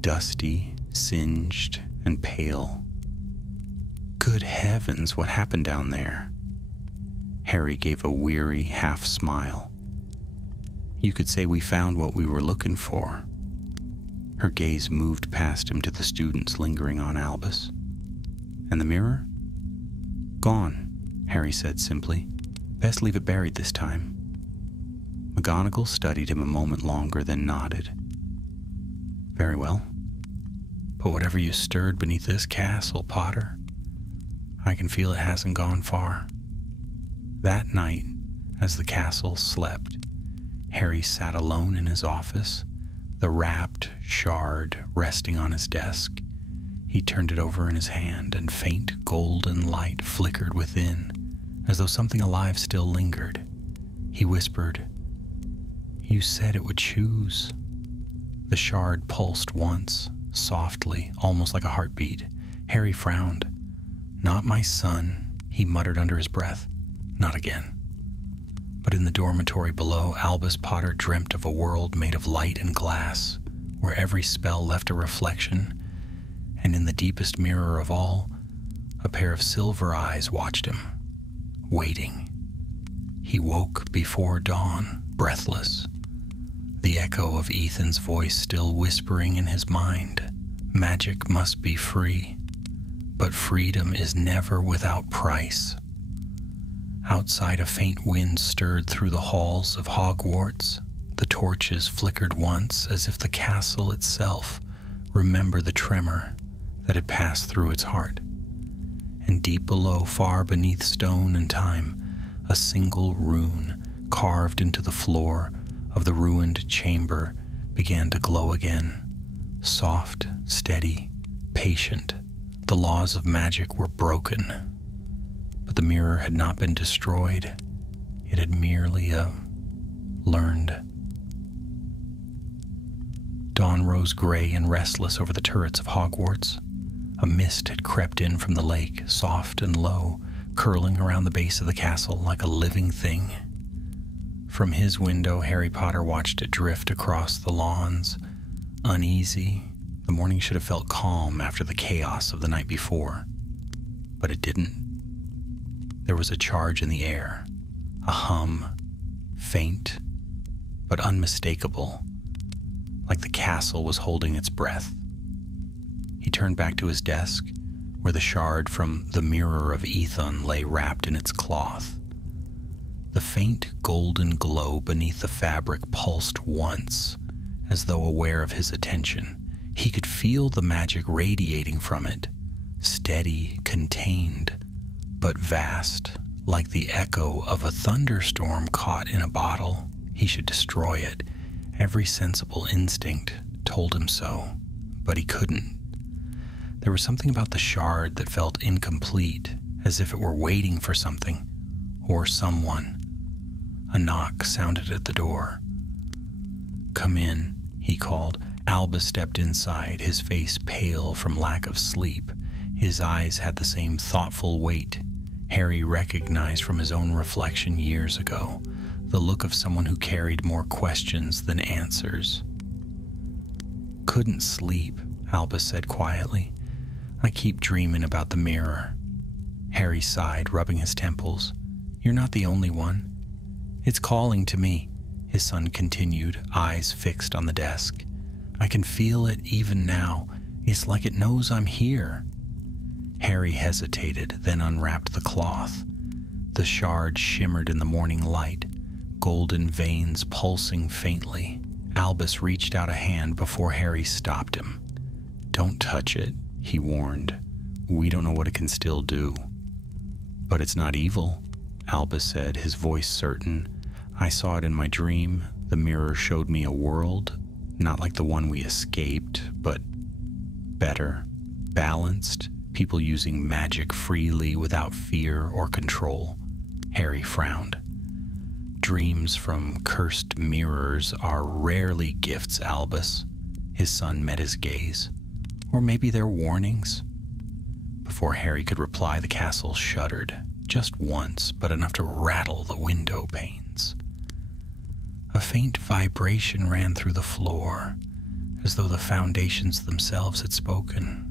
Dusty, singed, and pale. Good heavens, what happened down there? Harry gave a weary half-smile. You could say we found what we were looking for. Her gaze moved past him to the students lingering on Albus. And the mirror? Gone, Harry said simply. Best leave it buried this time. McGonagall studied him a moment longer, then nodded. Very well. But whatever you stirred beneath this castle, Potter, I can feel it hasn't gone far. That night, as the castle slept, Harry sat alone in his office, the wrapped shard resting on his desk. He turned it over in his hand, and faint golden light flickered within, as though something alive still lingered. He whispered, "You said it would choose." The shard pulsed once, softly, almost like a heartbeat. Harry frowned. "Not my son," he muttered under his breath. "Not again." But in the dormitory below, Albus Potter dreamt of a world made of light and glass, where every spell left a reflection, and in the deepest mirror of all, a pair of silver eyes watched him, waiting. He woke before dawn, breathless, the echo of Ethan's voice still whispering in his mind. Magic must be free, but freedom is never without price. Outside, a faint wind stirred through the halls of Hogwarts. The torches flickered once, as if the castle itself remembered the tremor that had passed through its heart. And deep below, far beneath stone and time, a single rune carved into the floor of the ruined chamber began to glow again. Soft, steady, patient, the laws of magic were broken. But the mirror had not been destroyed. It had merely learned. Dawn rose gray and restless over the turrets of Hogwarts. A mist had crept in from the lake, soft and low, curling around the base of the castle like a living thing. From his window, Harry Potter watched it drift across the lawns. Uneasy, the morning should have felt calm after the chaos of the night before. But it didn't. There was a charge in the air, a hum, faint but unmistakable, like the castle was holding its breath. He turned back to his desk, where the shard from the Mirror of Ethan lay wrapped in its cloth. The faint golden glow beneath the fabric pulsed once, as though aware of his attention. He could feel the magic radiating from it, steady, contained, but vast, like the echo of a thunderstorm caught in a bottle. He should destroy it. Every sensible instinct told him so, but he couldn't. There was something about the shard that felt incomplete, as if it were waiting for something, or someone. A knock sounded at the door. "Come in," he called. Albus stepped inside, his face pale from lack of sleep. His eyes had the same thoughtful weight Harry recognized from his own reflection years ago, the look of someone who carried more questions than answers. "Couldn't sleep," Albus said quietly. "I keep dreaming about the mirror." Harry sighed, rubbing his temples. "You're not the only one. It's calling to me," his son continued, eyes fixed on the desk. "I can feel it even now. It's like it knows I'm here." Harry hesitated, then unwrapped the cloth. The shard shimmered in the morning light, golden veins pulsing faintly. Albus reached out a hand before Harry stopped him. "Don't touch it," he warned. "We don't know what it can still do." "But it's not evil," Albus said, his voice certain. "I saw it in my dream. The mirror showed me a world, not like the one we escaped, but better, balanced, people using magic freely without fear or control." Harry frowned. "Dreams from cursed mirrors are rarely gifts, Albus." His son met his gaze. "Or maybe they're warnings?" Before Harry could reply, the castle shuddered, just once, but enough to rattle the window panes. A faint vibration ran through the floor, as though the foundations themselves had spoken.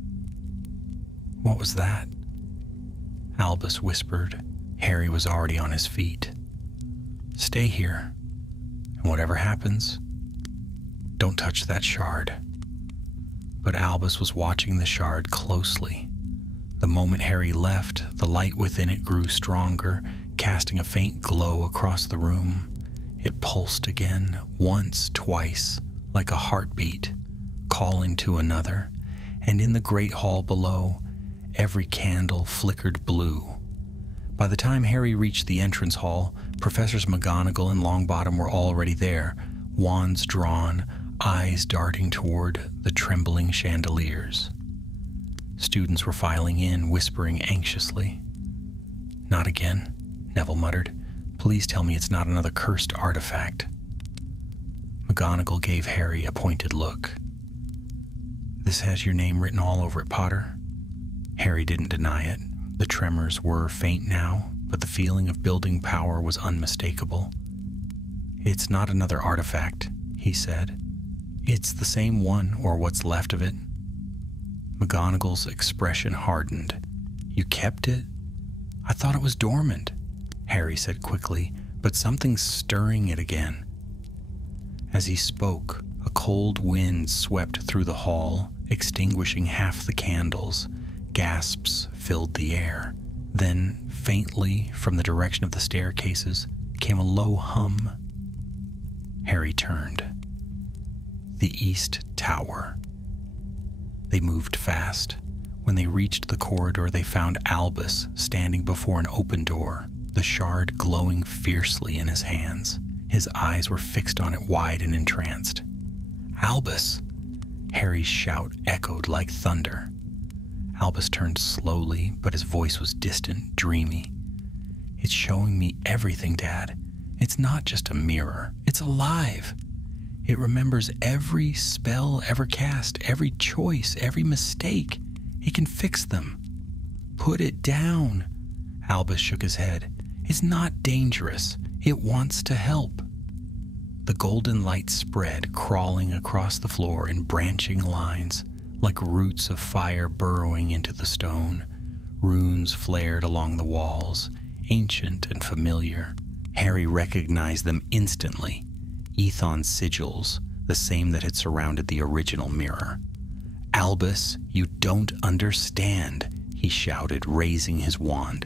What was that? Albus whispered. Harry was already on his feet. "Stay here, and whatever happens, don't touch that shard." But Albus was watching the shard closely. The moment Harry left, the light within it grew stronger, casting a faint glow across the room. It pulsed again, once, twice, like a heartbeat, calling to another, and in the great hall below, every candle flickered blue. By the time Harry reached the entrance hall, Professors McGonagall and Longbottom were already there, wands drawn, eyes darting toward the trembling chandeliers. Students were filing in, whispering anxiously. "Not again," Neville muttered. "Please tell me it's not another cursed artifact." McGonagall gave Harry a pointed look. "This has your name written all over it, Potter." Harry didn't deny it. The tremors were faint now, but the feeling of building power was unmistakable. "It's not another artifact," he said. "It's the same one, or what's left of it." McGonagall's expression hardened. "You kept it? I thought it was dormant," Harry said quickly, "but something's stirring it again." As he spoke, a cold wind swept through the hall, extinguishing half the candles. Gasps filled the air. Then, faintly, from the direction of the staircases, came a low hum. Harry turned. The East Tower. They moved fast. When they reached the corridor, they found Albus standing before an open door, the shard glowing fiercely in his hands. His eyes were fixed on it, wide and entranced. "Albus!" Harry's shout echoed like thunder. Albus turned slowly, but his voice was distant, dreamy. "It's showing me everything, Dad. It's not just a mirror. It's alive. It remembers every spell ever cast, every choice, every mistake. It can fix them." "Put it down." Albus shook his head. "It's not dangerous. It wants to help." The golden light spread, crawling across the floor in branching lines, like roots of fire burrowing into the stone. Runes flared along the walls, ancient and familiar. Harry recognized them instantly. Ethon's sigils, the same that had surrounded the original mirror. "Albus, you don't understand," he shouted, raising his wand.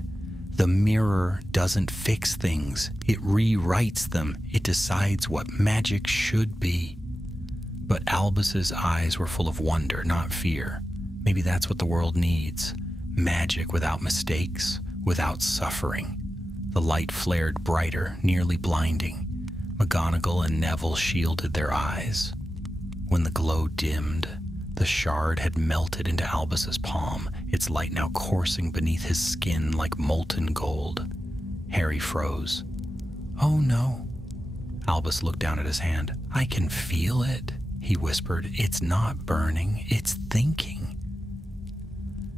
"The mirror doesn't fix things. It rewrites them. It decides what magic should be." But Albus's eyes were full of wonder, not fear. Maybe that's what the world needs. Magic without mistakes, without suffering. The light flared brighter, nearly blinding. McGonagall and Neville shielded their eyes. When the glow dimmed, the shard had melted into Albus's palm, its light now coursing beneath his skin like molten gold. Harry froze. "Oh no." Albus looked down at his hand. "I can feel it," he whispered. "It's not burning, it's thinking."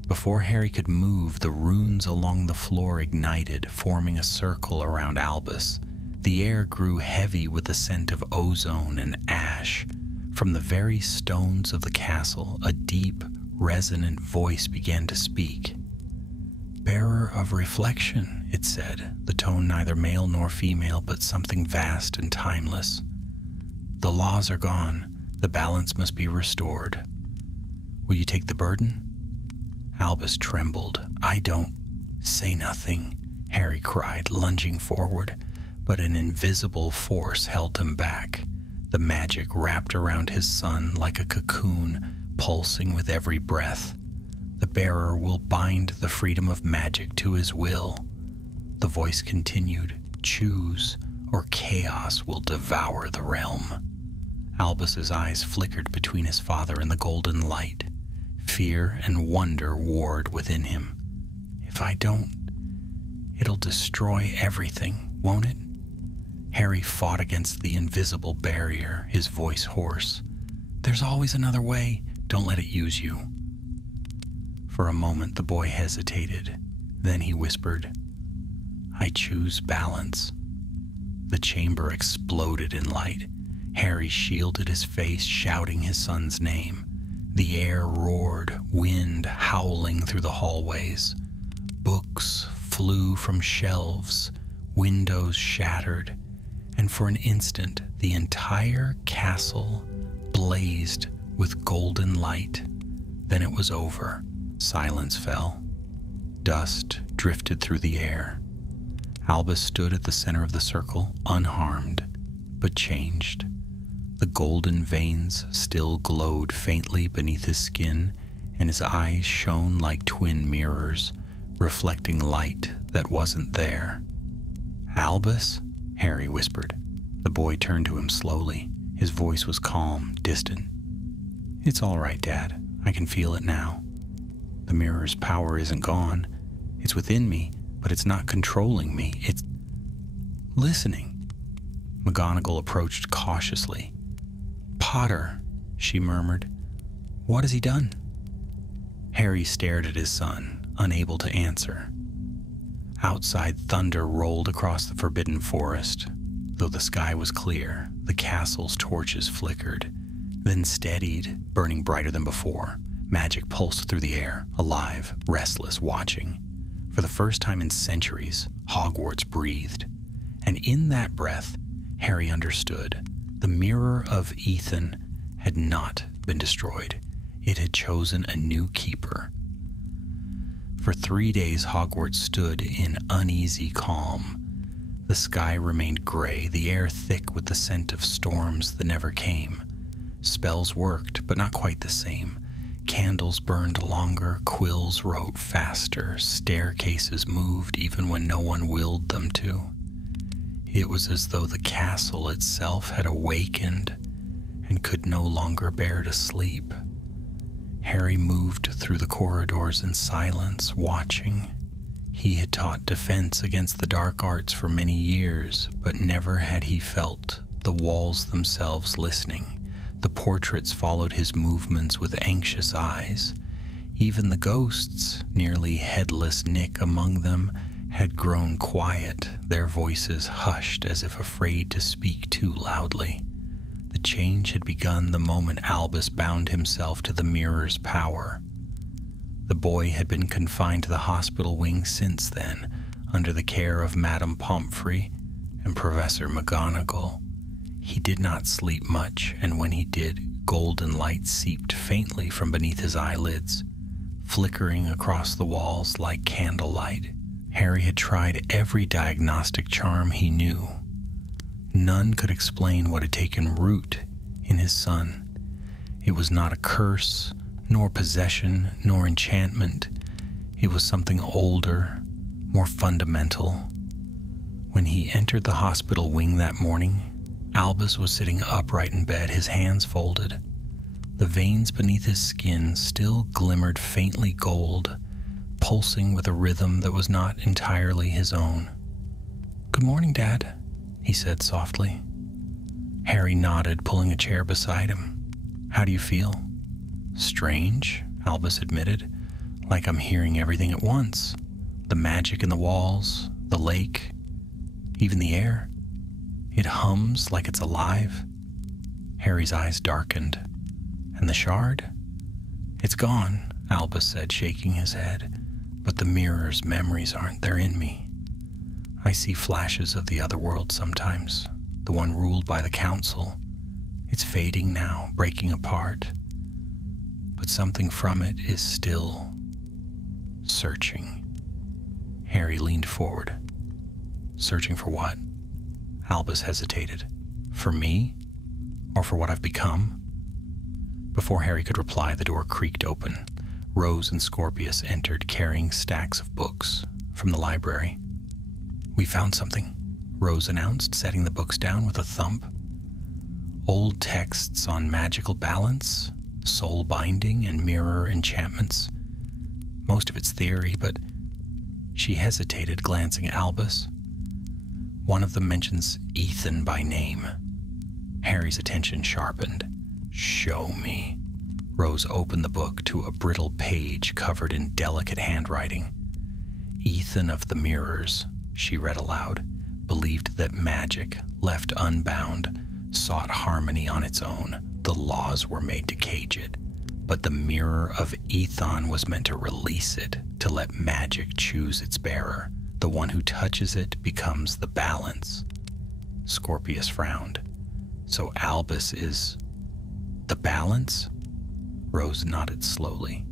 Before Harry could move, the runes along the floor ignited, forming a circle around Albus. The air grew heavy with the scent of ozone and ash. From the very stones of the castle, a deep, resonant voice began to speak. "Bearer of reflection," it said, the tone neither male nor female, but something vast and timeless. "The laws are gone. The balance must be restored. Will you take the burden?" Albus trembled. "I don't." "Say nothing," Harry cried, lunging forward. But an invisible force held him back. The magic wrapped around his son like a cocoon, pulsing with every breath. "The bearer will bind the freedom of magic to his will." The voice continued. "Choose, or chaos will devour the realm." Albus's eyes flickered between his father and the golden light. Fear and wonder warred within him. "If I don't, it'll destroy everything, won't it?" Harry fought against the invisible barrier, his voice hoarse. "There's always another way. Don't let it use you." For a moment the boy hesitated. Then he whispered, "I choose balance." The chamber exploded in light. Harry shielded his face, shouting his son's name. The air roared, wind howling through the hallways. Books flew from shelves, windows shattered, and for an instant the entire castle blazed with golden light. Then it was over. Silence fell. Dust drifted through the air. Albus stood at the center of the circle, unharmed, but changed. The golden veins still glowed faintly beneath his skin, and his eyes shone like twin mirrors, reflecting light that wasn't there. "Albus?" Harry whispered. The boy turned to him slowly. His voice was calm, distant. "It's all right, Dad. I can feel it now. The mirror's power isn't gone. It's within me, but it's not controlling me. It's listening." McGonagall approached cautiously. "Potter," she murmured. "What has he done?" Harry stared at his son, unable to answer. Outside, thunder rolled across the forbidden forest. Though the sky was clear, the castle's torches flickered, then steadied, burning brighter than before. Magic pulsed through the air, alive, restless, watching. For the first time in centuries, Hogwarts breathed. And in that breath, Harry understood. The mirror of Ethan had not been destroyed. It had chosen a new keeper. For 3 days, Hogwarts stood in uneasy calm. The sky remained gray, the air thick with the scent of storms that never came. Spells worked, but not quite the same. Candles burned longer, quills wrote faster, staircases moved even when no one willed them to. It was as though the castle itself had awakened and could no longer bear to sleep. Harry moved through the corridors in silence, watching. He had taught defense against the dark arts for many years, but never had he felt the walls themselves listening. The portraits followed his movements with anxious eyes. Even the ghosts, nearly headless Nick among them, had grown quiet, their voices hushed as if afraid to speak too loudly. The change had begun the moment Albus bound himself to the mirror's power. The boy had been confined to the hospital wing since then, under the care of Madame Pomfrey and Professor McGonagall. He did not sleep much, and when he did, golden light seeped faintly from beneath his eyelids, flickering across the walls like candlelight. Harry had tried every diagnostic charm he knew. None could explain what had taken root in his son. It was not a curse, nor possession, nor enchantment. It was something older, more fundamental. When he entered the hospital wing that morning, Albus was sitting upright in bed, his hands folded. The veins beneath his skin still glimmered faintly gold, pulsing with a rhythm that was not entirely his own. "Good morning, Dad," he said softly. Harry nodded, pulling a chair beside him. "How do you feel?" "Strange," Albus admitted, "like I'm hearing everything at once. The magic in the walls, the lake, even the air. It hums like it's alive." Harry's eyes darkened. "And the shard?" "It's gone," Albus said, shaking his head. "But the mirror's memories aren't. They're in me. I see flashes of the other world sometimes, the one ruled by the council. It's fading now, breaking apart. But something from it is still searching." Harry leaned forward. "Searching for what?" Albus hesitated. "For me? Or for what I've become?" Before Harry could reply, the door creaked open. Rose and Scorpius entered, carrying stacks of books from the library. "We found something," Rose announced, setting the books down with a thump. Old texts on magical balance, soul binding, and mirror enchantments. Most of it's theory, but she hesitated, glancing at Albus. One of them mentions Ethan by name. Harry's attention sharpened. "Show me." Rose opened the book to a brittle page covered in delicate handwriting. "Ethan of the Mirrors," she read aloud, "believed that magic, left unbound, sought harmony on its own. The laws were made to cage it, but the Mirror of Ethan was meant to release it, to let magic choose its bearer. The one who touches it becomes the balance. Scorpius frowned. So Albus is the balance? Rose nodded slowly.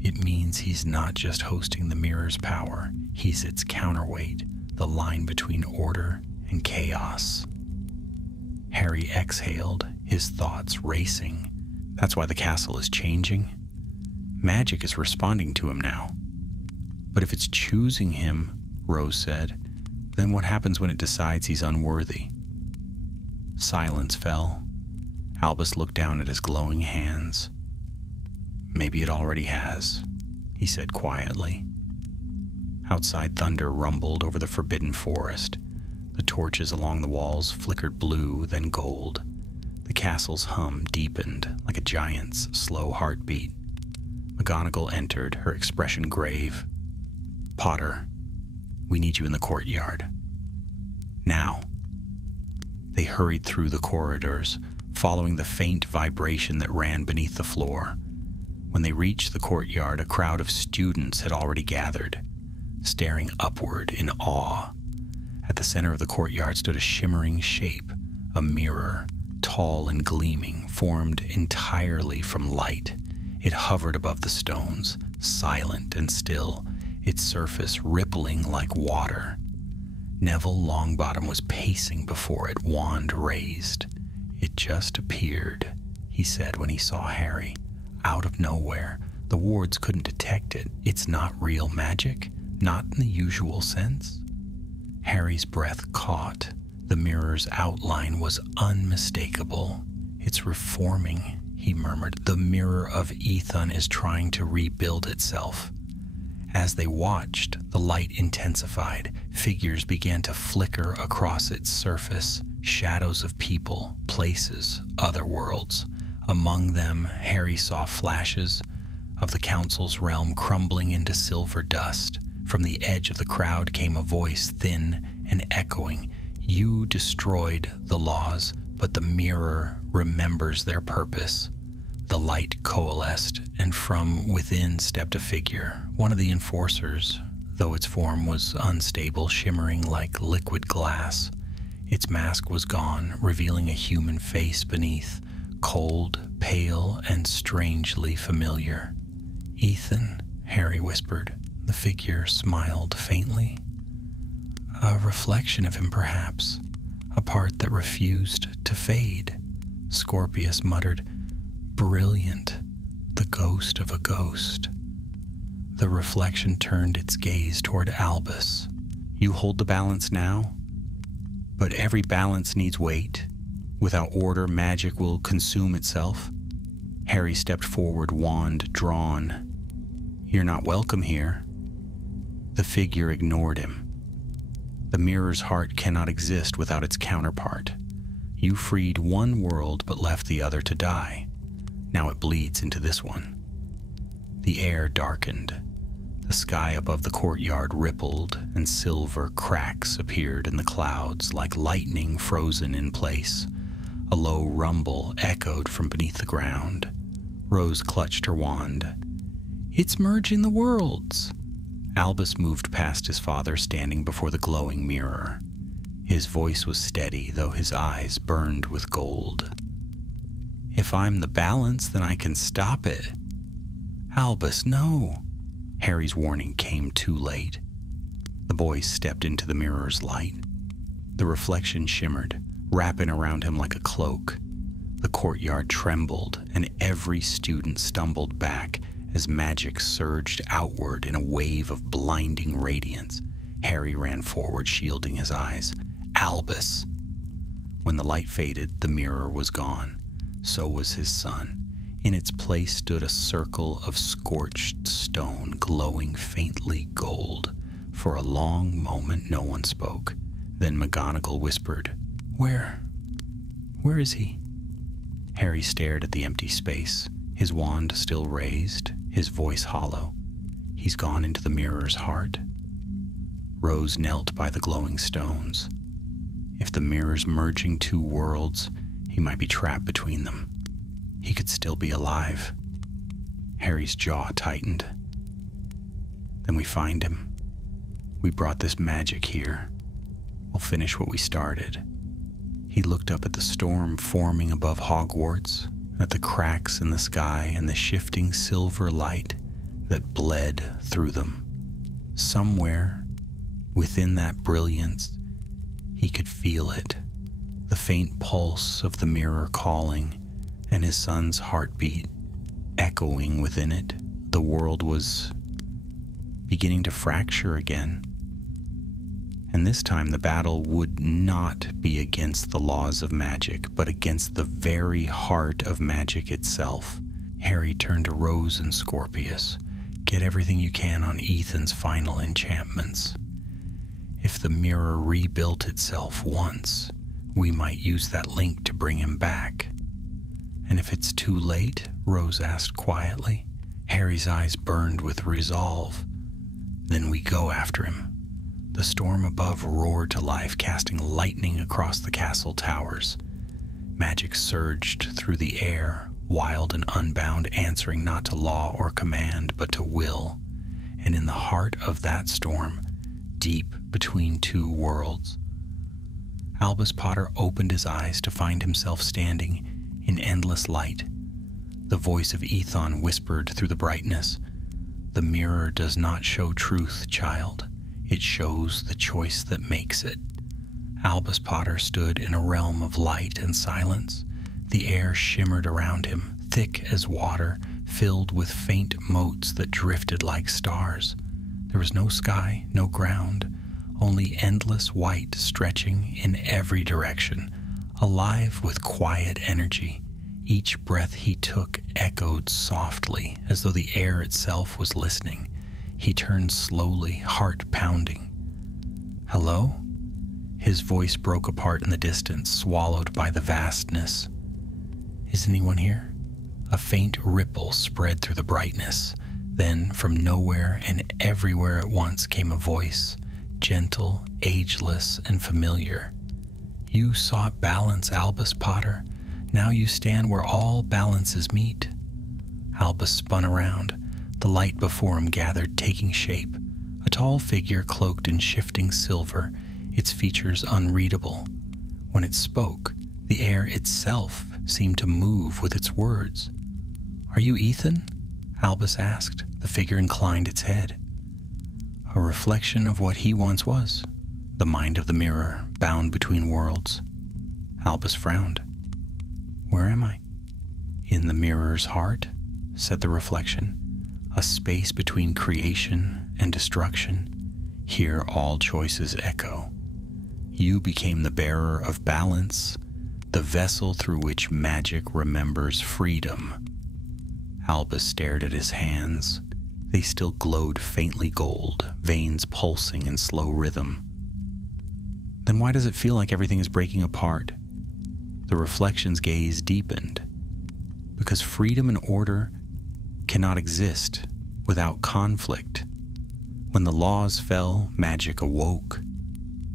It means he's not just hosting the mirror's power, he's its counterweight, the line between order and chaos. Harry exhaled, his thoughts racing. That's why the castle is changing. Magic is responding to him now. But if it's choosing him, Rose said, then what happens when it decides he's unworthy? Silence fell. Albus looked down at his glowing hands. Maybe it already has, he said quietly. Outside, thunder rumbled over the forbidden forest. The torches along the walls flickered blue, then gold. The castle's hum deepened like a giant's slow heartbeat. McGonagall entered, her expression grave. Potter, we need you in the courtyard. Now. They hurried through the corridors, following the faint vibration that ran beneath the floor. When they reached the courtyard, a crowd of students had already gathered, staring upward in awe. At the center of the courtyard stood a shimmering shape, a mirror, tall and gleaming, formed entirely from light. It hovered above the stones, silent and still, its surface rippling like water. Neville Longbottom was pacing before it, wand raised. It just appeared, he said when he saw Harry. Out of nowhere, the wards couldn't detect it. It's not real magic, not in the usual sense. Harry's breath caught. The mirror's outline was unmistakable. It's reforming, he murmured. The mirror of Ethon is trying to rebuild itself. As they watched, the light intensified. Figures began to flicker across its surface. Shadows of people, places, other worlds. Among them, Harry saw flashes of the council's realm crumbling into silver dust. From the edge of the crowd came a voice, thin and echoing. You destroyed the laws, but the mirror remembers their purpose. The light coalesced, and from within stepped a figure, one of the enforcers, though its form was unstable, shimmering like liquid glass. Its mask was gone, revealing a human face beneath, cold, pale, and strangely familiar. Ethan, Harry whispered. The figure smiled faintly. A reflection of him, perhaps. A part that refused to fade. Scorpius muttered, Brilliant. The ghost of a ghost. The reflection turned its gaze toward Albus. You hold the balance now? But every balance needs weight. Without order, magic will consume itself. Harry stepped forward, wand drawn. You're not welcome here. The figure ignored him. The mirror's heart cannot exist without its counterpart. You freed one world but left the other to die. Now it bleeds into this one. The air darkened. The sky above the courtyard rippled, and silver cracks appeared in the clouds like lightning frozen in place. A low rumble echoed from beneath the ground. Rose clutched her wand. It's merging the worlds. Albus moved past his father, standing before the glowing mirror. His voice was steady, though his eyes burned with gold. If I'm the balance, then I can stop it. Albus, no. Harry's warning came too late. The boy stepped into the mirror's light. The reflection shimmered, wrapping around him like a cloak. The courtyard trembled, and every student stumbled back as magic surged outward in a wave of blinding radiance. Harry ran forward, shielding his eyes. Albus! When the light faded, the mirror was gone. So was his son. In its place stood a circle of scorched stone, glowing faintly gold. For a long moment, no one spoke. Then McGonagall whispered, Where is he? Harry stared at the empty space, his wand still raised, his voice hollow. He's gone into the mirror's heart. Rose knelt by the glowing stones. If the mirror's merging two worlds, he might be trapped between them. He could still be alive. Harry's jaw tightened. Then we find him. We brought this magic here. We'll finish what we started." He looked up at the storm forming above Hogwarts, at the cracks in the sky and the shifting silver light that bled through them. Somewhere within that brilliance, he could feel it, the faint pulse of the mirror calling, and his son's heartbeat echoing within it. The world was beginning to fracture again. And this time the battle would not be against the laws of magic, but against the very heart of magic itself. Harry turned to Rose and Scorpius. "Get everything you can on Ethan's final enchantments. If the mirror rebuilt itself once, we might use that link to bring him back." "And if it's too late?" Rose asked quietly. Harry's eyes burned with resolve. "Then we go after him." The storm above roared to life, casting lightning across the castle towers. Magic surged through the air, wild and unbound, answering not to law or command, but to will. And in the heart of that storm, deep between two worlds, Albus Potter opened his eyes to find himself standing in endless light. The voice of Ethon whispered through the brightness, "The mirror does not show truth, child. It shows the choice that makes it." Albus Potter stood in a realm of light and silence. The air shimmered around him, thick as water, filled with faint motes that drifted like stars. There was no sky, no ground, only endless white stretching in every direction, alive with quiet energy. Each breath he took echoed softly, as though the air itself was listening. He turned slowly, heart pounding. "Hello?" His voice broke apart in the distance, swallowed by the vastness. "Is anyone here?" A faint ripple spread through the brightness. Then, from nowhere and everywhere at once, came a voice, gentle, ageless, and familiar. "You sought balance, Albus Potter. Now you stand where all balances meet." Albus spun around. The light before him gathered, taking shape. A tall figure cloaked in shifting silver, its features unreadable. When it spoke, the air itself seemed to move with its words. "Are you Ethan?" Albus asked. The figure inclined its head. A reflection of what he once was, the mind of the mirror, bound between worlds. Albus frowned. "Where am I?" "In the mirror's heart," said the reflection. "A space between creation and destruction. Here all choices echo. You became the bearer of balance, the vessel through which magic remembers freedom." Albus stared at his hands. They still glowed faintly gold, veins pulsing in slow rhythm. "Then why does it feel like everything is breaking apart?" The reflection's gaze deepened. "Because freedom and order cannot exist without conflict. When the laws fell, magic awoke.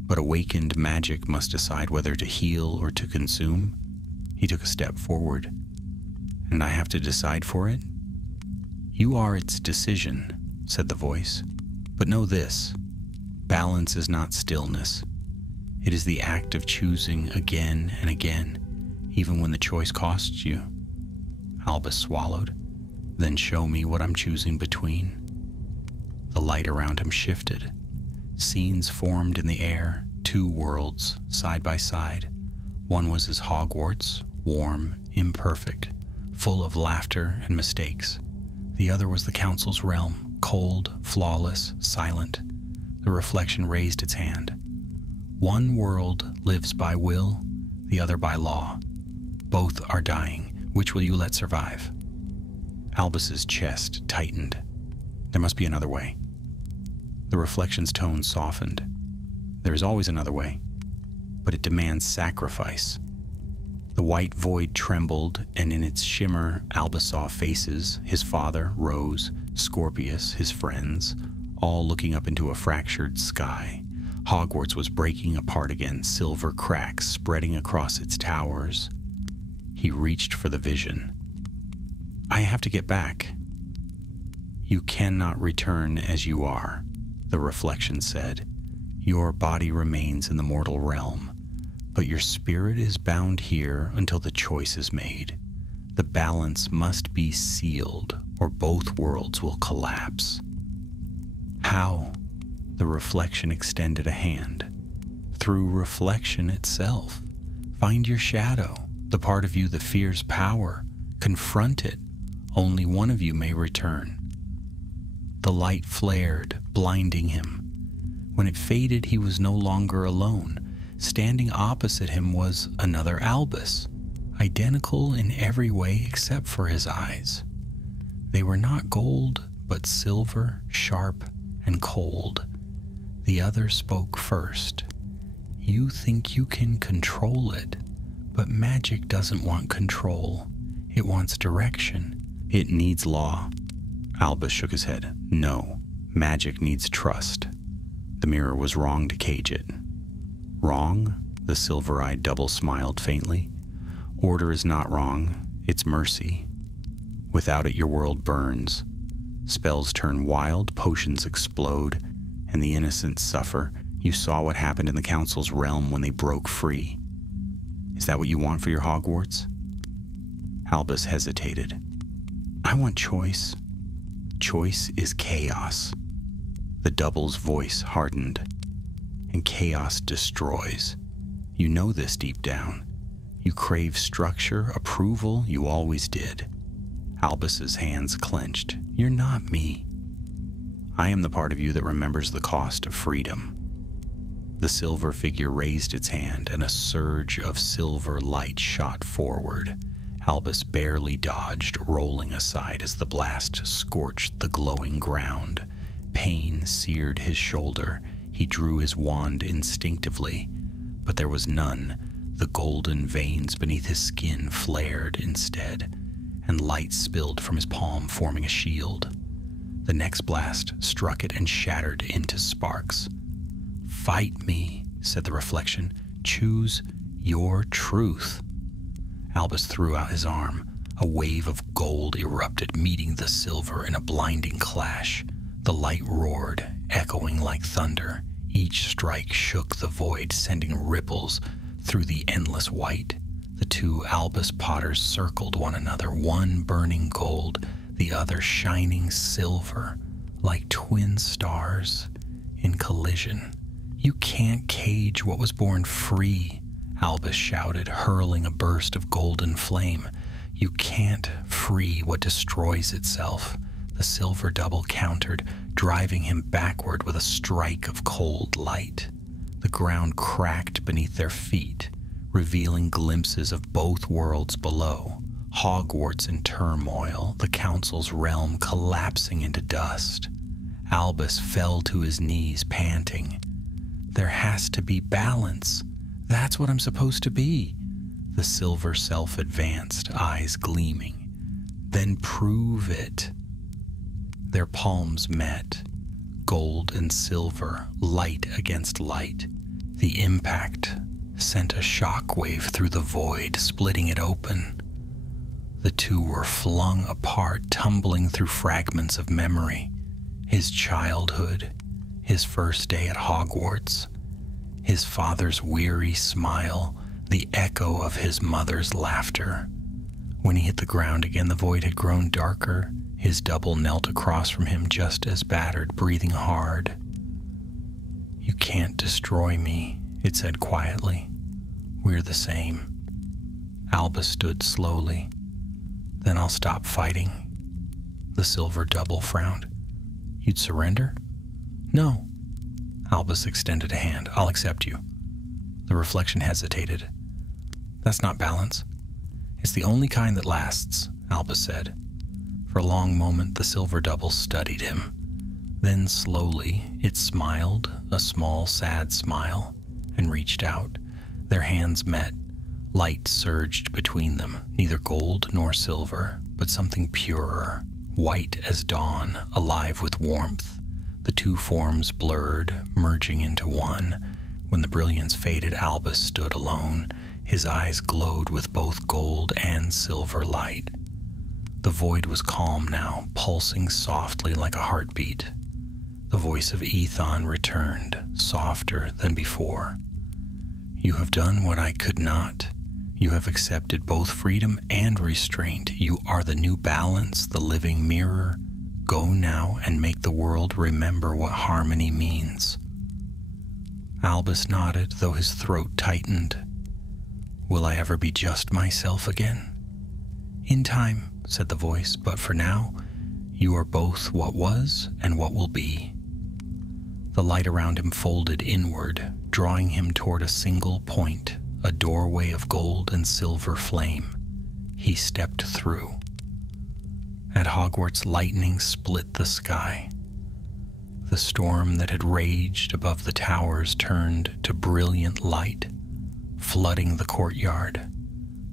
But awakened magic must decide whether to heal or to consume." He took a step forward. "And I have to decide for it?" "You are its decision," said the voice. "But know this, balance is not stillness. It is the act of choosing again and again, even when the choice costs you." Albus swallowed. "Then show me what I'm choosing between." The light around him shifted. Scenes formed in the air, two worlds, side by side. One was his Hogwarts, warm, imperfect, full of laughter and mistakes. The other was the Council's realm, cold, flawless, silent. The reflection raised its hand. "One world lives by will, the other by law. Both are dying. Which will you let survive?" Albus's chest tightened. There must be another way. The reflection's tone softened. There is always another way, but it demands sacrifice. The white void trembled, and in its shimmer Albus saw faces, his father, Rose, Scorpius, his friends, all looking up into a fractured sky. Hogwarts was breaking apart again, silver cracks spreading across its towers. He reached for the vision. "I have to get back." "You cannot return as you are. the reflection said. Your body remains in the mortal realm, but your spirit is bound here until the choice is made. The balance must be sealed, or both worlds will collapse. How? The reflection extended a hand. Through reflection itself. Find your shadow, the part of you that fears power. Confront it. Only one of you may return. The light flared, blinding him. When it faded, he was no longer alone. Standing opposite him was another Albus, identical in every way except for his eyes. They were not gold, but silver, sharp, and cold. The other spoke first. You think you can control it, but magic doesn't want control. It wants direction. It needs law. Albus shook his head. No, magic needs trust. The mirror was wrong to cage it. Wrong? The silver-eyed double smiled faintly. Order is not wrong, it's mercy. Without it, your world burns. Spells turn wild, potions explode, and the innocent suffer. You saw what happened in the Council's realm when they broke free. Is that what you want for your Hogwarts? Albus hesitated. I want choice. Choice is chaos. The double's voice hardened. And chaos destroys. You know this deep down. You crave structure, approval, you always did. Albus's hands clenched. You're not me. I am the part of you that remembers the cost of freedom. The silver figure raised its hand, and a surge of silver light shot forward. Albus barely dodged, rolling aside as the blast scorched the glowing ground. Pain seared his shoulder. He drew his wand instinctively, but there was none. The golden veins beneath his skin flared instead, and light spilled from his palm, forming a shield. The next blast struck it and shattered into sparks. Fight me, said the reflection. Choose your truth. Albus threw out his arm. A wave of gold erupted, meeting the silver in a blinding clash. The light roared, echoing like thunder. Each strike shook the void, sending ripples through the endless white. The two Albus Potters circled one another, one burning gold, the other shining silver, like twin stars in collision. You can't cage what was born free, Albus shouted, hurling a burst of golden flame. You can't free what destroys itself. The silver double countered, driving him backward with a strike of cold light. The ground cracked beneath their feet, revealing glimpses of both worlds below. Hogwarts in turmoil, the Council's realm collapsing into dust. Albus fell to his knees, panting. There has to be balance. That's what I'm supposed to be. The silver self advanced, eyes gleaming. Then prove it. Their palms met, gold and silver, light against light. The impact sent a shockwave through the void, splitting it open. The two were flung apart, tumbling through fragments of memory. His childhood, his first day at Hogwarts, his father's weary smile, the echo of his mother's laughter. When he hit the ground again, the void had grown darker. His double knelt across from him, just as battered, breathing hard. You can't destroy me, it said quietly. We're the same. Albus stood slowly. Then I'll stop fighting. The silver double frowned. You'd surrender? No. Albus extended a hand. I'll accept you. The reflection hesitated. That's not balance. It's the only kind that lasts, Albus said. For a long moment, the silver double studied him. Then slowly, it smiled, a small, sad smile, and reached out. Their hands met. Light surged between them, neither gold nor silver, but something purer, white as dawn, alive with warmth. The two forms blurred, merging into one. When the brilliance faded, Albus stood alone. His eyes glowed with both gold and silver light. The void was calm now, pulsing softly like a heartbeat. The voice of Ethon returned, softer than before. You have done what I could not. You have accepted both freedom and restraint. You are the new balance, the living mirror. Go now and make the world remember what harmony means. Albus nodded, though his throat tightened. Will I ever be just myself again? In time, said the voice, but for now, you are both what was and what will be. The light around him folded inward, drawing him toward a single point, a doorway of gold and silver flame. He stepped through. At Hogwarts, lightning split the sky. The storm that had raged above the towers turned to brilliant light, flooding the courtyard.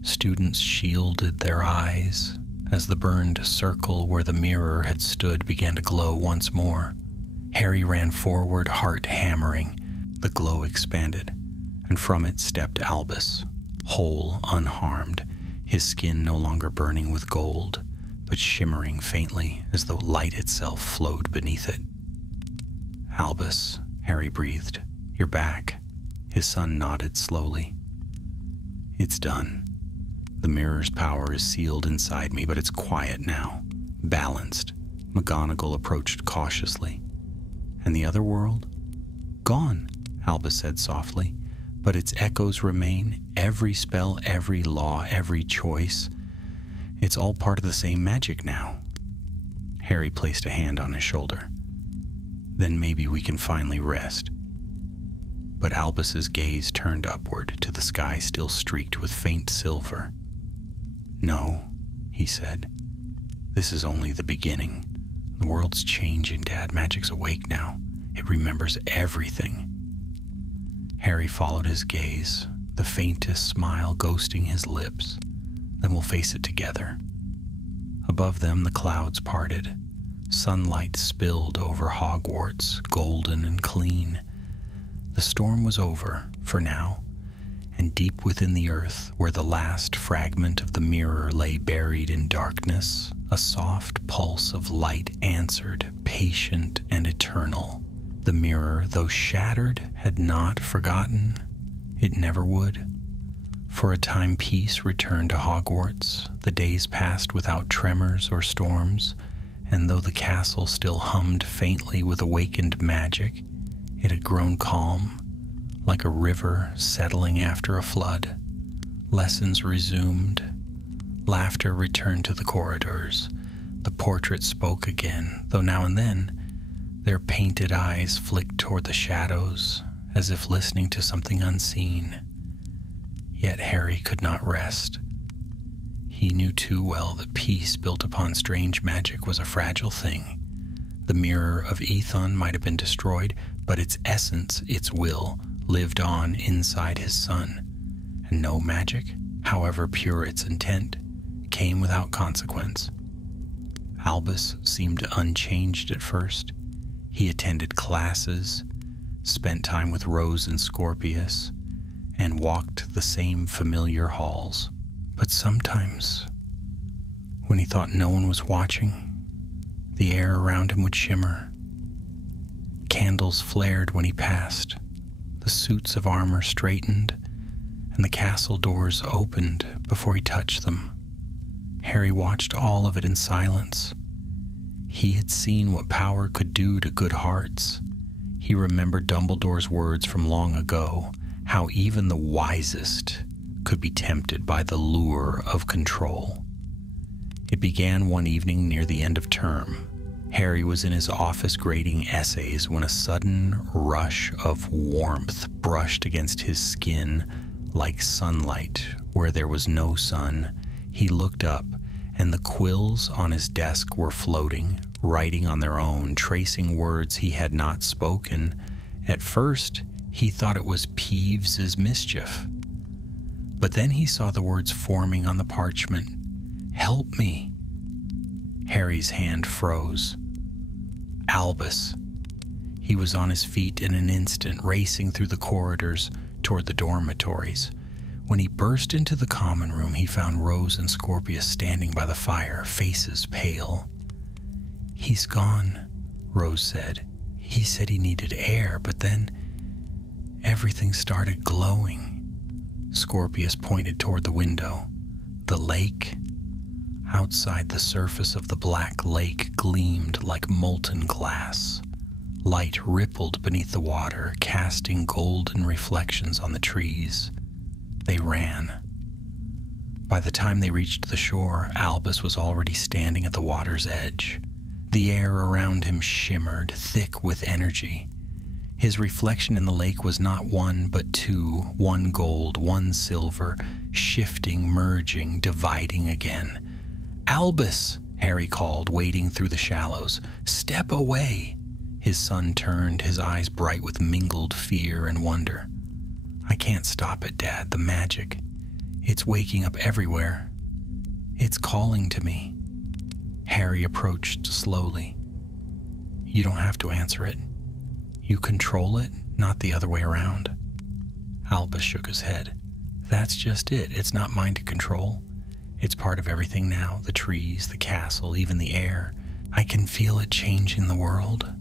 Students shielded their eyes as the burned circle where the mirror had stood began to glow once more. Harry ran forward, heart hammering. The glow expanded, and from it stepped Albus, whole, unharmed, his skin no longer burning with gold, but shimmering faintly as though light itself flowed beneath it. Albus, Harry breathed. You're back. His son nodded slowly. It's done. The mirror's power is sealed inside me, but it's quiet now, balanced. McGonagall approached cautiously. And the other world? Gone, Albus said softly, but its echoes remain, every spell, every law, every choice. It's all part of the same magic now. Harry placed a hand on his shoulder. Then maybe we can finally rest. But Albus's gaze turned upward to the sky still streaked with faint silver. No, he said. This is only the beginning. The world's changing, Dad. Magic's awake now. It remembers everything. Harry followed his gaze, the faintest smile ghosting his lips. Then we'll face it together. Above them, the clouds parted. Sunlight spilled over Hogwarts, golden and clean. The storm was over, for now, and deep within the earth, where the last fragment of the mirror lay buried in darkness, a soft pulse of light answered, patient and eternal. The mirror, though shattered, had not forgotten. It never would. For a time peace returned to Hogwarts. The days passed without tremors or storms, and though the castle still hummed faintly with awakened magic, it had grown calm, like a river settling after a flood. Lessons resumed. Laughter returned to the corridors. The portraits spoke again, though now and then their painted eyes flicked toward the shadows, as if listening to something unseen. Yet Harry could not rest. He knew too well that peace built upon strange magic was a fragile thing. The mirror of Ethon might have been destroyed, but its essence, its will, lived on inside his son. And no magic, however pure its intent, came without consequence. Albus seemed unchanged at first. He attended classes, spent time with Rose and Scorpius, and walked the same familiar halls. But sometimes, when he thought no one was watching, the air around him would shimmer. Candles flared when he passed. The suits of armor straightened, and the castle doors opened before he touched them. Harry watched all of it in silence. He had seen what power could do to good hearts. He remembered Dumbledore's words from long ago, how even the wisest could be tempted by the lure of control. It began one evening near the end of term. Harry was in his office grading essays when a sudden rush of warmth brushed against his skin like sunlight where there was no sun. He looked up, and the quills on his desk were floating, writing on their own, tracing words he had not spoken. At first, he thought it was Peeves's mischief. But then he saw the words forming on the parchment. Help me. Harry's hand froze. Albus. He was on his feet in an instant, racing through the corridors toward the dormitories. When he burst into the common room, he found Rose and Scorpius standing by the fire, faces pale. He's gone, Rose said. He said he needed air, but then everything started glowing. Scorpius pointed toward the window. The lake. Outside, the surface of the black lake gleamed like molten glass. Light rippled beneath the water, casting golden reflections on the trees. They ran. By the time they reached the shore, Albus was already standing at the water's edge. The air around him shimmered, thick with energy. His reflection in the lake was not one, but two, one gold, one silver, shifting, merging, dividing again. "Albus!" Harry called, wading through the shallows. "Step away!" His son turned, his eyes bright with mingled fear and wonder. "I can't stop it, Dad, the magic. It's waking up everywhere. It's calling to me." Harry approached slowly. "You don't have to answer it. You control it, not the other way around." Albus shook his head. "That's just it. It's not mine to control. It's part of everything now, the trees, the castle, even the air. I can feel it changing the world."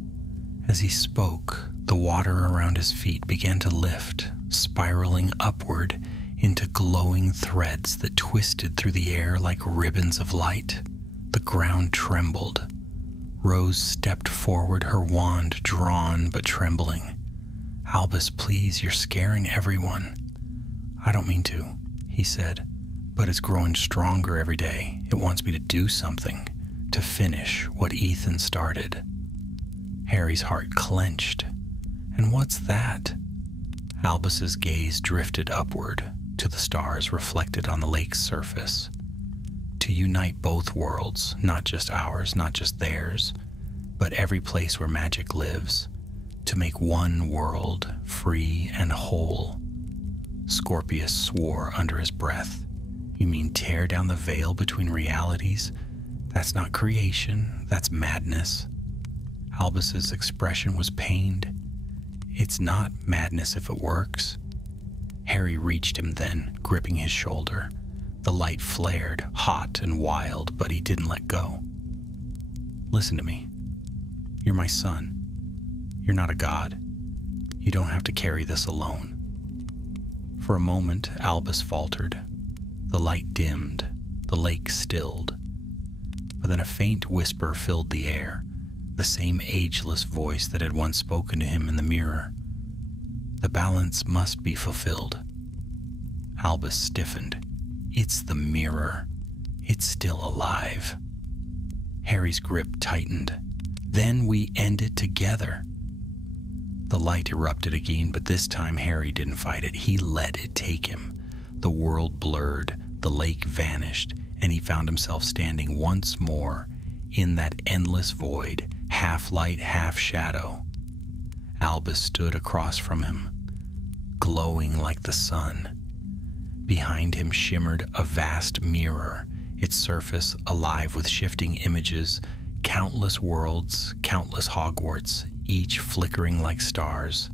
As he spoke, the water around his feet began to lift, spiraling upward into glowing threads that twisted through the air like ribbons of light. The ground trembled. Rose stepped forward, her wand drawn but trembling. "Albus, please, you're scaring everyone." "I don't mean to," he said, "but it's growing stronger every day. It wants me to do something, to finish what Ethan started." Harry's heart clenched. "And what's that?" Albus's gaze drifted upward to the stars reflected on the lake's surface. "To unite both worlds, not just ours, not just theirs, but every place where magic lives. To make one world, free and whole." Scorpius swore under his breath. "You mean tear down the veil between realities? That's not creation, that's madness." Albus's expression was pained. "It's not madness if it works." Harry reached him then, gripping his shoulder. The light flared, hot and wild, but he didn't let go. "Listen to me. You're my son. You're not a god. You don't have to carry this alone." For a moment, Albus faltered. The light dimmed, the lake stilled. But then a faint whisper filled the air, the same ageless voice that had once spoken to him in the mirror. "The balance must be fulfilled." Albus stiffened. "It's the mirror. It's still alive." Harry's grip tightened. "Then we end it together." The light erupted again, but this time Harry didn't fight it. He let it take him. The world blurred, the lake vanished, and he found himself standing once more in that endless void, half light, half shadow. Albus stood across from him, glowing like the sun. Behind him shimmered a vast mirror, its surface alive with shifting images, countless worlds, countless Hogwarts, each flickering like stars.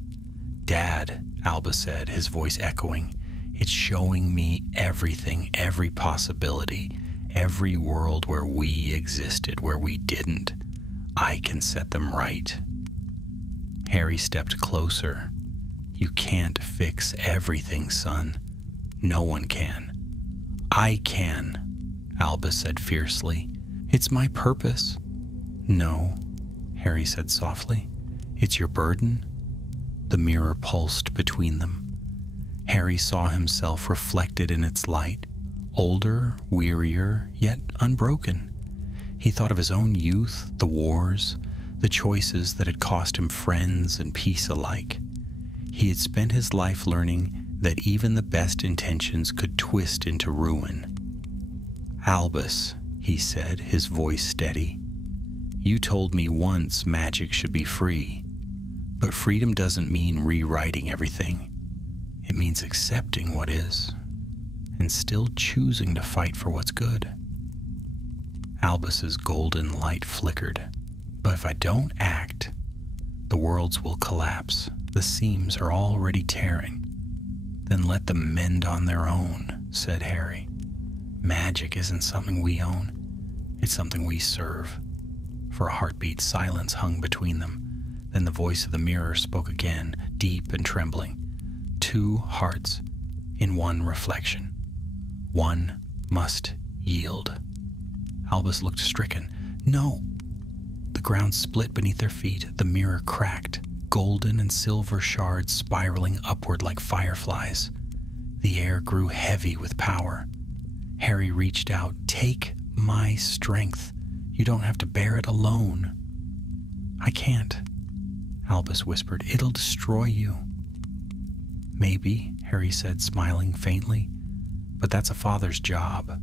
"Dad," Albus said, his voice echoing, "it's showing me everything, every possibility, every world where we existed, where we didn't. I can set them right." Harry stepped closer. "You can't fix everything, son. No one can." "I can," Albus said fiercely. "It's my purpose." "No," Harry said softly. "It's your burden." The mirror pulsed between them. Harry saw himself reflected in its light, older, wearier, yet unbroken. He thought of his own youth, the wars, the choices that had cost him friends and peace alike. He had spent his life learning that even the best intentions could twist into ruin. "Albus," he said, his voice steady, "you told me once magic should be free, but freedom doesn't mean rewriting everything. It means accepting what is, and still choosing to fight for what's good." Albus's golden light flickered. "But if I don't act, the worlds will collapse. The seams are already tearing." "Then let them mend on their own," said Harry. "Magic isn't something we own. It's something we serve." For a heartbeat, silence hung between them. Then the voice of the mirror spoke again, deep and trembling. 2 hearts in one reflection. One must yield. Albus looked stricken. No! The ground split beneath their feet. The mirror cracked, golden and silver shards spiraling upward like fireflies. The air grew heavy with power. Harry reached out. Take my strength. You don't have to bear it alone. I can't, Albus whispered. It'll destroy you. Maybe, Harry said, smiling faintly, but that's a father's job.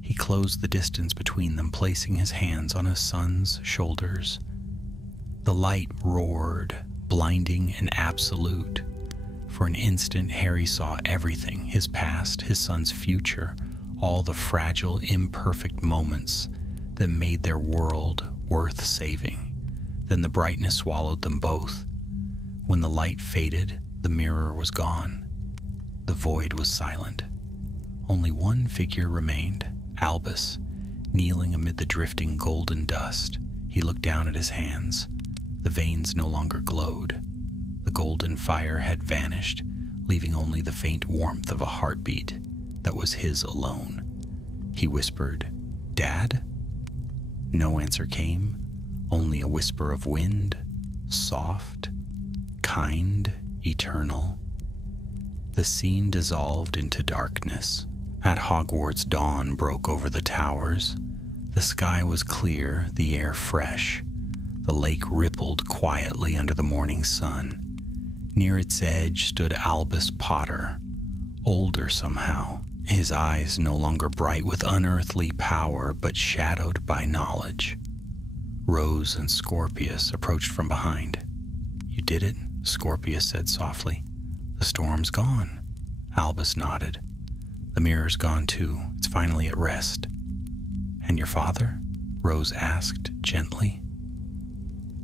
He closed the distance between them, placing his hands on his son's shoulders. The light roared, blinding and absolute. For an instant, Harry saw everything, his past, his son's future, all the fragile, imperfect moments that made their world worth saving. Then the brightness swallowed them both. When the light faded, the mirror was gone. The void was silent. Only one figure remained, Albus, kneeling amid the drifting golden dust. He looked down at his hands. The veins no longer glowed. The golden fire had vanished, leaving only the faint warmth of a heartbeat that was his alone. He whispered, "Dad?" No answer came, only a whisper of wind, soft, kind, eternal. The scene dissolved into darkness. At Hogwarts, dawn broke over the towers. The sky was clear, the air fresh. The lake rippled quietly under the morning sun. Near its edge stood Albus Potter, older somehow, his eyes no longer bright with unearthly power, but shadowed by knowledge. Rose and Scorpius approached from behind. "You did it," Scorpius said softly. "The storm's gone." Albus nodded. "The mirror's gone too. It's finally at rest." "And your father?" Rose asked gently.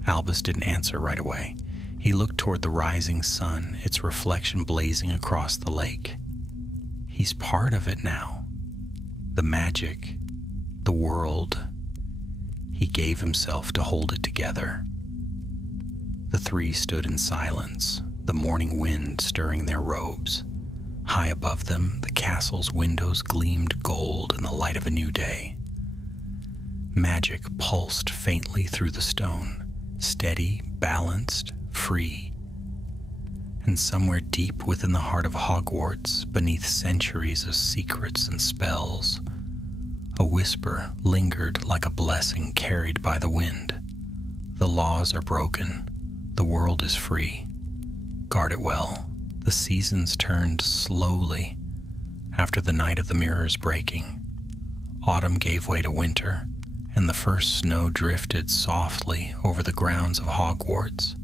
Albus didn't answer right away. He looked toward the rising sun, its reflection blazing across the lake. He's part of it now. The magic, the world. He gave himself to hold it together. The 3 stood in silence, the morning wind stirring their robes. High above them, the castle's windows gleamed gold in the light of a new day. Magic pulsed faintly through the stone, steady, balanced, free. And somewhere deep within the heart of Hogwarts, beneath centuries of secrets and spells, a whisper lingered like a blessing carried by the wind. The laws are broken. The world is free. Guard it well. The seasons turned slowly after the night of the mirrors breaking. Autumn gave way to winter, and the first snow drifted softly over the grounds of Hogwarts.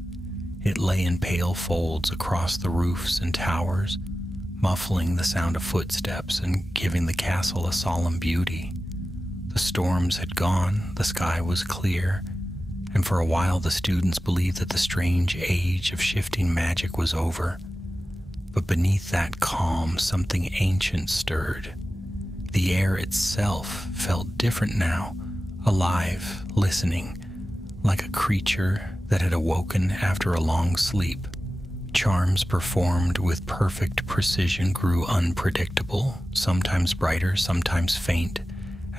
It lay in pale folds across the roofs and towers, muffling the sound of footsteps and giving the castle a solemn beauty. The storms had gone, the sky was clear, and for a while the students believed that the strange age of shifting magic was over. But beneath that calm, something ancient stirred. The air itself felt different now, alive, listening, like a creature that had awoken after a long sleep. Charms performed with perfect precision grew unpredictable, sometimes brighter, sometimes faint,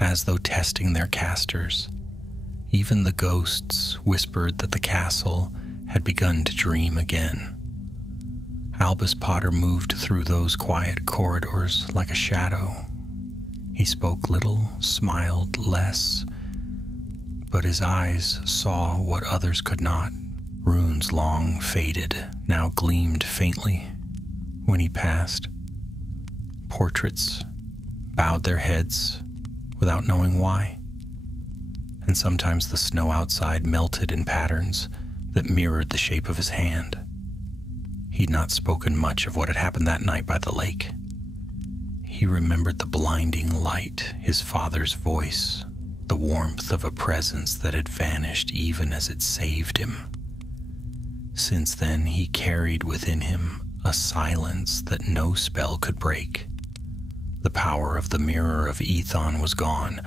as though testing their casters. Even the ghosts whispered that the castle had begun to dream again. Albus Potter moved through those quiet corridors like a shadow. He spoke little, smiled less, but his eyes saw what others could not. Runes long faded, now gleamed faintly when he passed. Portraits bowed their heads without knowing why. And sometimes the snow outside melted in patterns that mirrored the shape of his hand. He'd not spoken much of what had happened that night by the lake. He remembered the blinding light, his father's voice, the warmth of a presence that had vanished even as it saved him. Since then, he carried within him a silence that no spell could break. The power of the Mirror of Ethon was gone,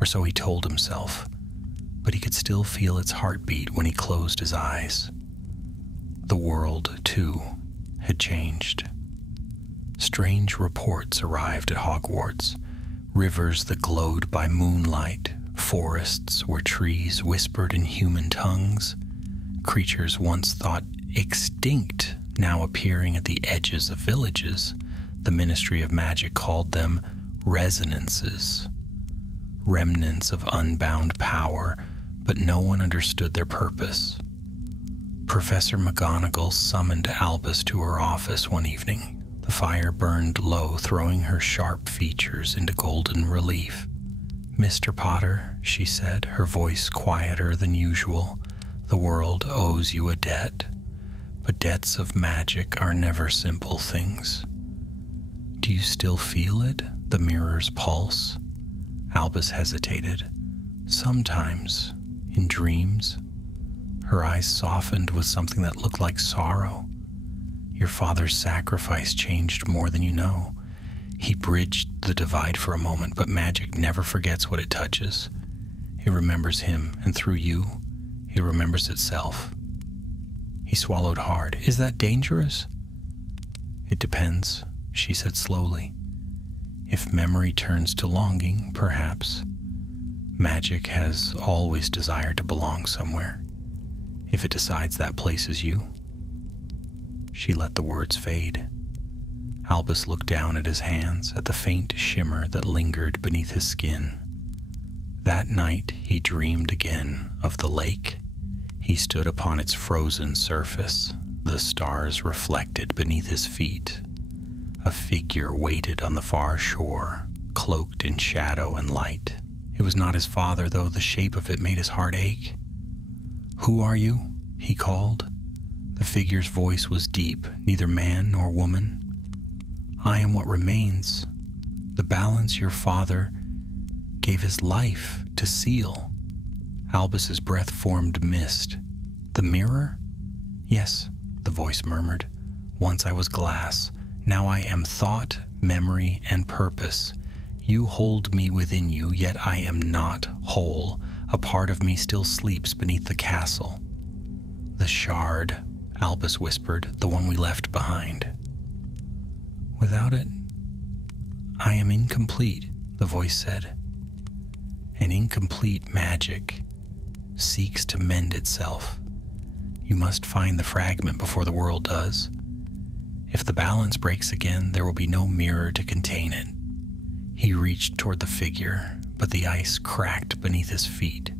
or so he told himself, but he could still feel its heartbeat when he closed his eyes. The world, too, had changed. Strange reports arrived at Hogwarts. Rivers that glowed by moonlight, forests where trees whispered in human tongues, creatures once thought extinct now appearing at the edges of villages. The Ministry of Magic called them resonances, remnants of unbound power, but no one understood their purpose. Professor McGonagall summoned Albus to her office one evening. The fire burned low, throwing her sharp features into golden relief. "Mr. Potter," she said, her voice quieter than usual, "the world owes you a debt, but debts of magic are never simple things. Do you still feel it, the mirror's pulse?" Albus hesitated. "Sometimes, in dreams." Her eyes softened with something that looked like sorrow. "Your father's sacrifice changed more than you know. He bridged the divide for a moment, but magic never forgets what it touches. It remembers him, and through you, it remembers itself." He swallowed hard. "Is that dangerous?" "It depends," she said slowly. "If memory turns to longing, perhaps. Magic has always desired to belong somewhere. If it decides that place is you." She let the words fade. Albus looked down at his hands, at the faint shimmer that lingered beneath his skin. That night he dreamed again of the lake. He stood upon its frozen surface, the stars reflected beneath his feet. A figure waited on the far shore, cloaked in shadow and light. It was not his father, though the shape of it made his heart ache. "Who are you?" he called. The figure's voice was deep, neither man nor woman. "I am what remains, the balance your father gave his life to seal." Albus's breath formed mist. "The mirror?" "Yes," the voice murmured. "Once I was glass. Now I am thought, memory, and purpose. You hold me within you, yet I am not whole. A part of me still sleeps beneath the castle." "The shard," Albus whispered, "the one we left behind. Without it, I am incomplete," the voice said. "And incomplete magic seeks to mend itself. You must find the fragment before the world does. If the balance breaks again, there will be no mirror to contain it." He reached toward the figure, but the ice cracked beneath his feet,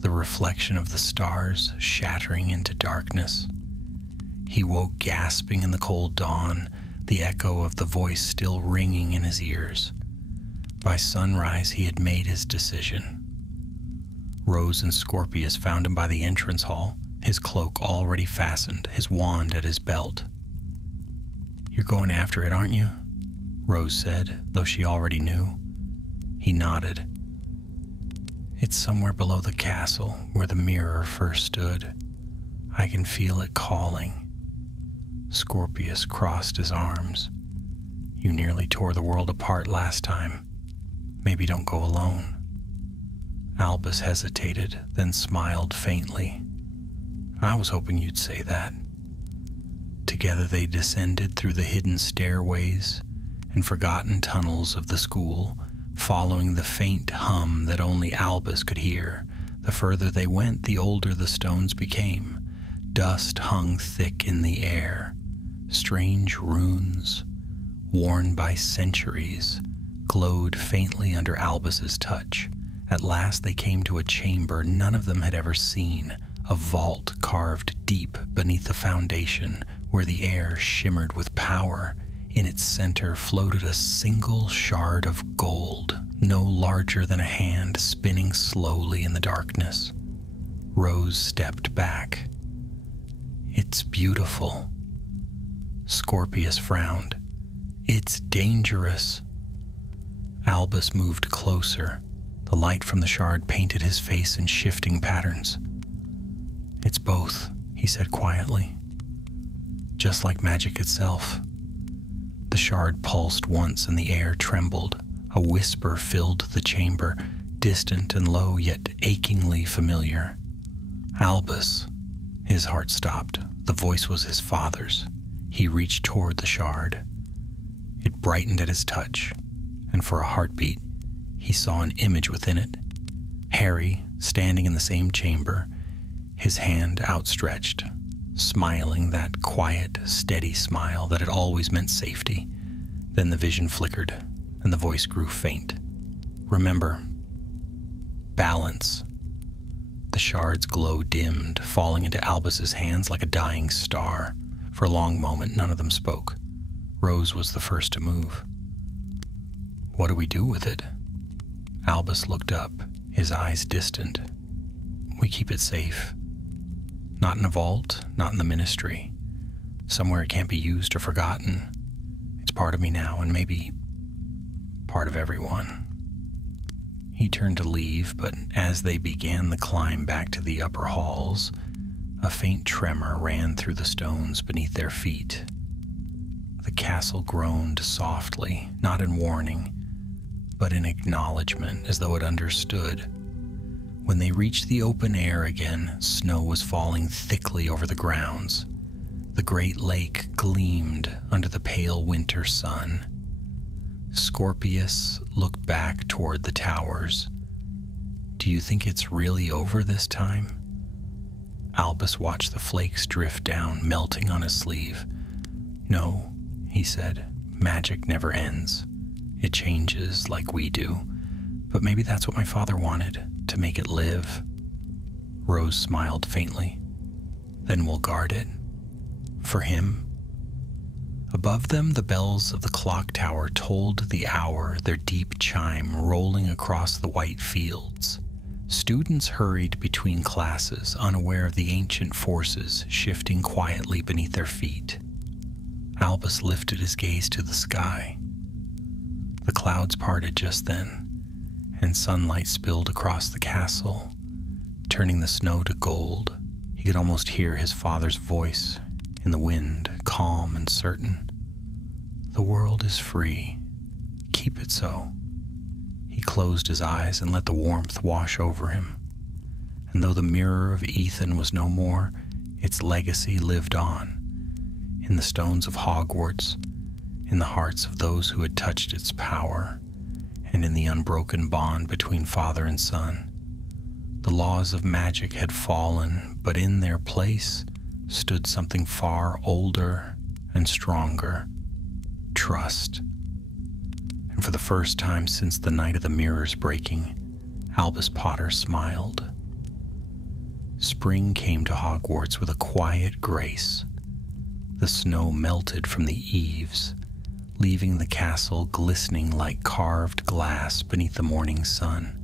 the reflection of the stars shattering into darkness. He woke gasping in the cold dawn, the echo of the voice still ringing in his ears. By sunrise, he had made his decision. Rose and Scorpius found him by the entrance hall, his cloak already fastened, his wand at his belt. "You're going after it, aren't you?" Rose said, though she already knew. He nodded. "It's somewhere below the castle, where the mirror first stood. I can feel it calling." Scorpius crossed his arms. "You nearly tore the world apart last time. Maybe don't go alone." Albus hesitated, then smiled faintly. "I was hoping you'd say that." Together they descended through the hidden stairways and forgotten tunnels of the school, following the faint hum that only Albus could hear. The further they went, the older the stones became. Dust hung thick in the air. Strange runes, worn by centuries, glowed faintly under Albus's touch. At last they came to a chamber none of them had ever seen, a vault carved deep beneath the foundation, where the air shimmered with power. In its center floated a single shard of gold, no larger than a hand, spinning slowly in the darkness. Rose stepped back. "It's beautiful." Scorpius frowned. "It's dangerous." Albus moved closer. The light from the shard painted his face in shifting patterns. "It's both," he said quietly. "Just like magic itself." The shard pulsed once and the air trembled. A whisper filled the chamber, distant and low, yet achingly familiar. "Albus." His heart stopped. The voice was his father's. He reached toward the shard. It brightened at his touch, and for a heartbeat, he saw an image within it. Harry, standing in the same chamber, his hand outstretched, smiling that quiet, steady smile that had always meant safety. Then the vision flickered, and the voice grew faint. Remember, balance. The shard's glow dimmed, falling into Albus's hands like a dying star. For a long moment, none of them spoke. Rose was the first to move. What do we do with it? Albus looked up, his eyes distant. We keep it safe. Not in a vault, not in the ministry. Somewhere it can't be used or forgotten. It's part of me now, and maybe part of everyone. He turned to leave, but as they began the climb back to the upper halls, a faint tremor ran through the stones beneath their feet. The castle groaned softly, not in warning, but in acknowledgement, as though it understood. When they reached the open air again, snow was falling thickly over the grounds. The great lake gleamed under the pale winter sun. Scorpius looked back toward the towers. Do you think it's really over this time? Albus watched the flakes drift down, melting on his sleeve. No, he said, magic never ends. It changes like we do. But maybe that's what my father wanted, to make it live. Rose smiled faintly. Then we'll guard it. For him. Above them, the bells of the clock tower told the hour, their deep chime rolling across the white fields. Students hurried between classes, unaware of the ancient forces shifting quietly beneath their feet. Albus lifted his gaze to the sky. The clouds parted just then, and sunlight spilled across the castle, turning the snow to gold. He could almost hear his father's voice in the wind, calm and certain. The world is free. Keep it so. He closed his eyes and let the warmth wash over him. And though the mirror of Ethan was no more, its legacy lived on, in the stones of Hogwarts, in the hearts of those who had touched its power, and in the unbroken bond between father and son. The laws of magic had fallen, but in their place stood something far older and stronger: trust. And for the first time since the night of the mirrors breaking, Albus Potter smiled. Spring came to Hogwarts with a quiet grace. The snow melted from the eaves, leaving the castle glistening like carved glass beneath the morning sun.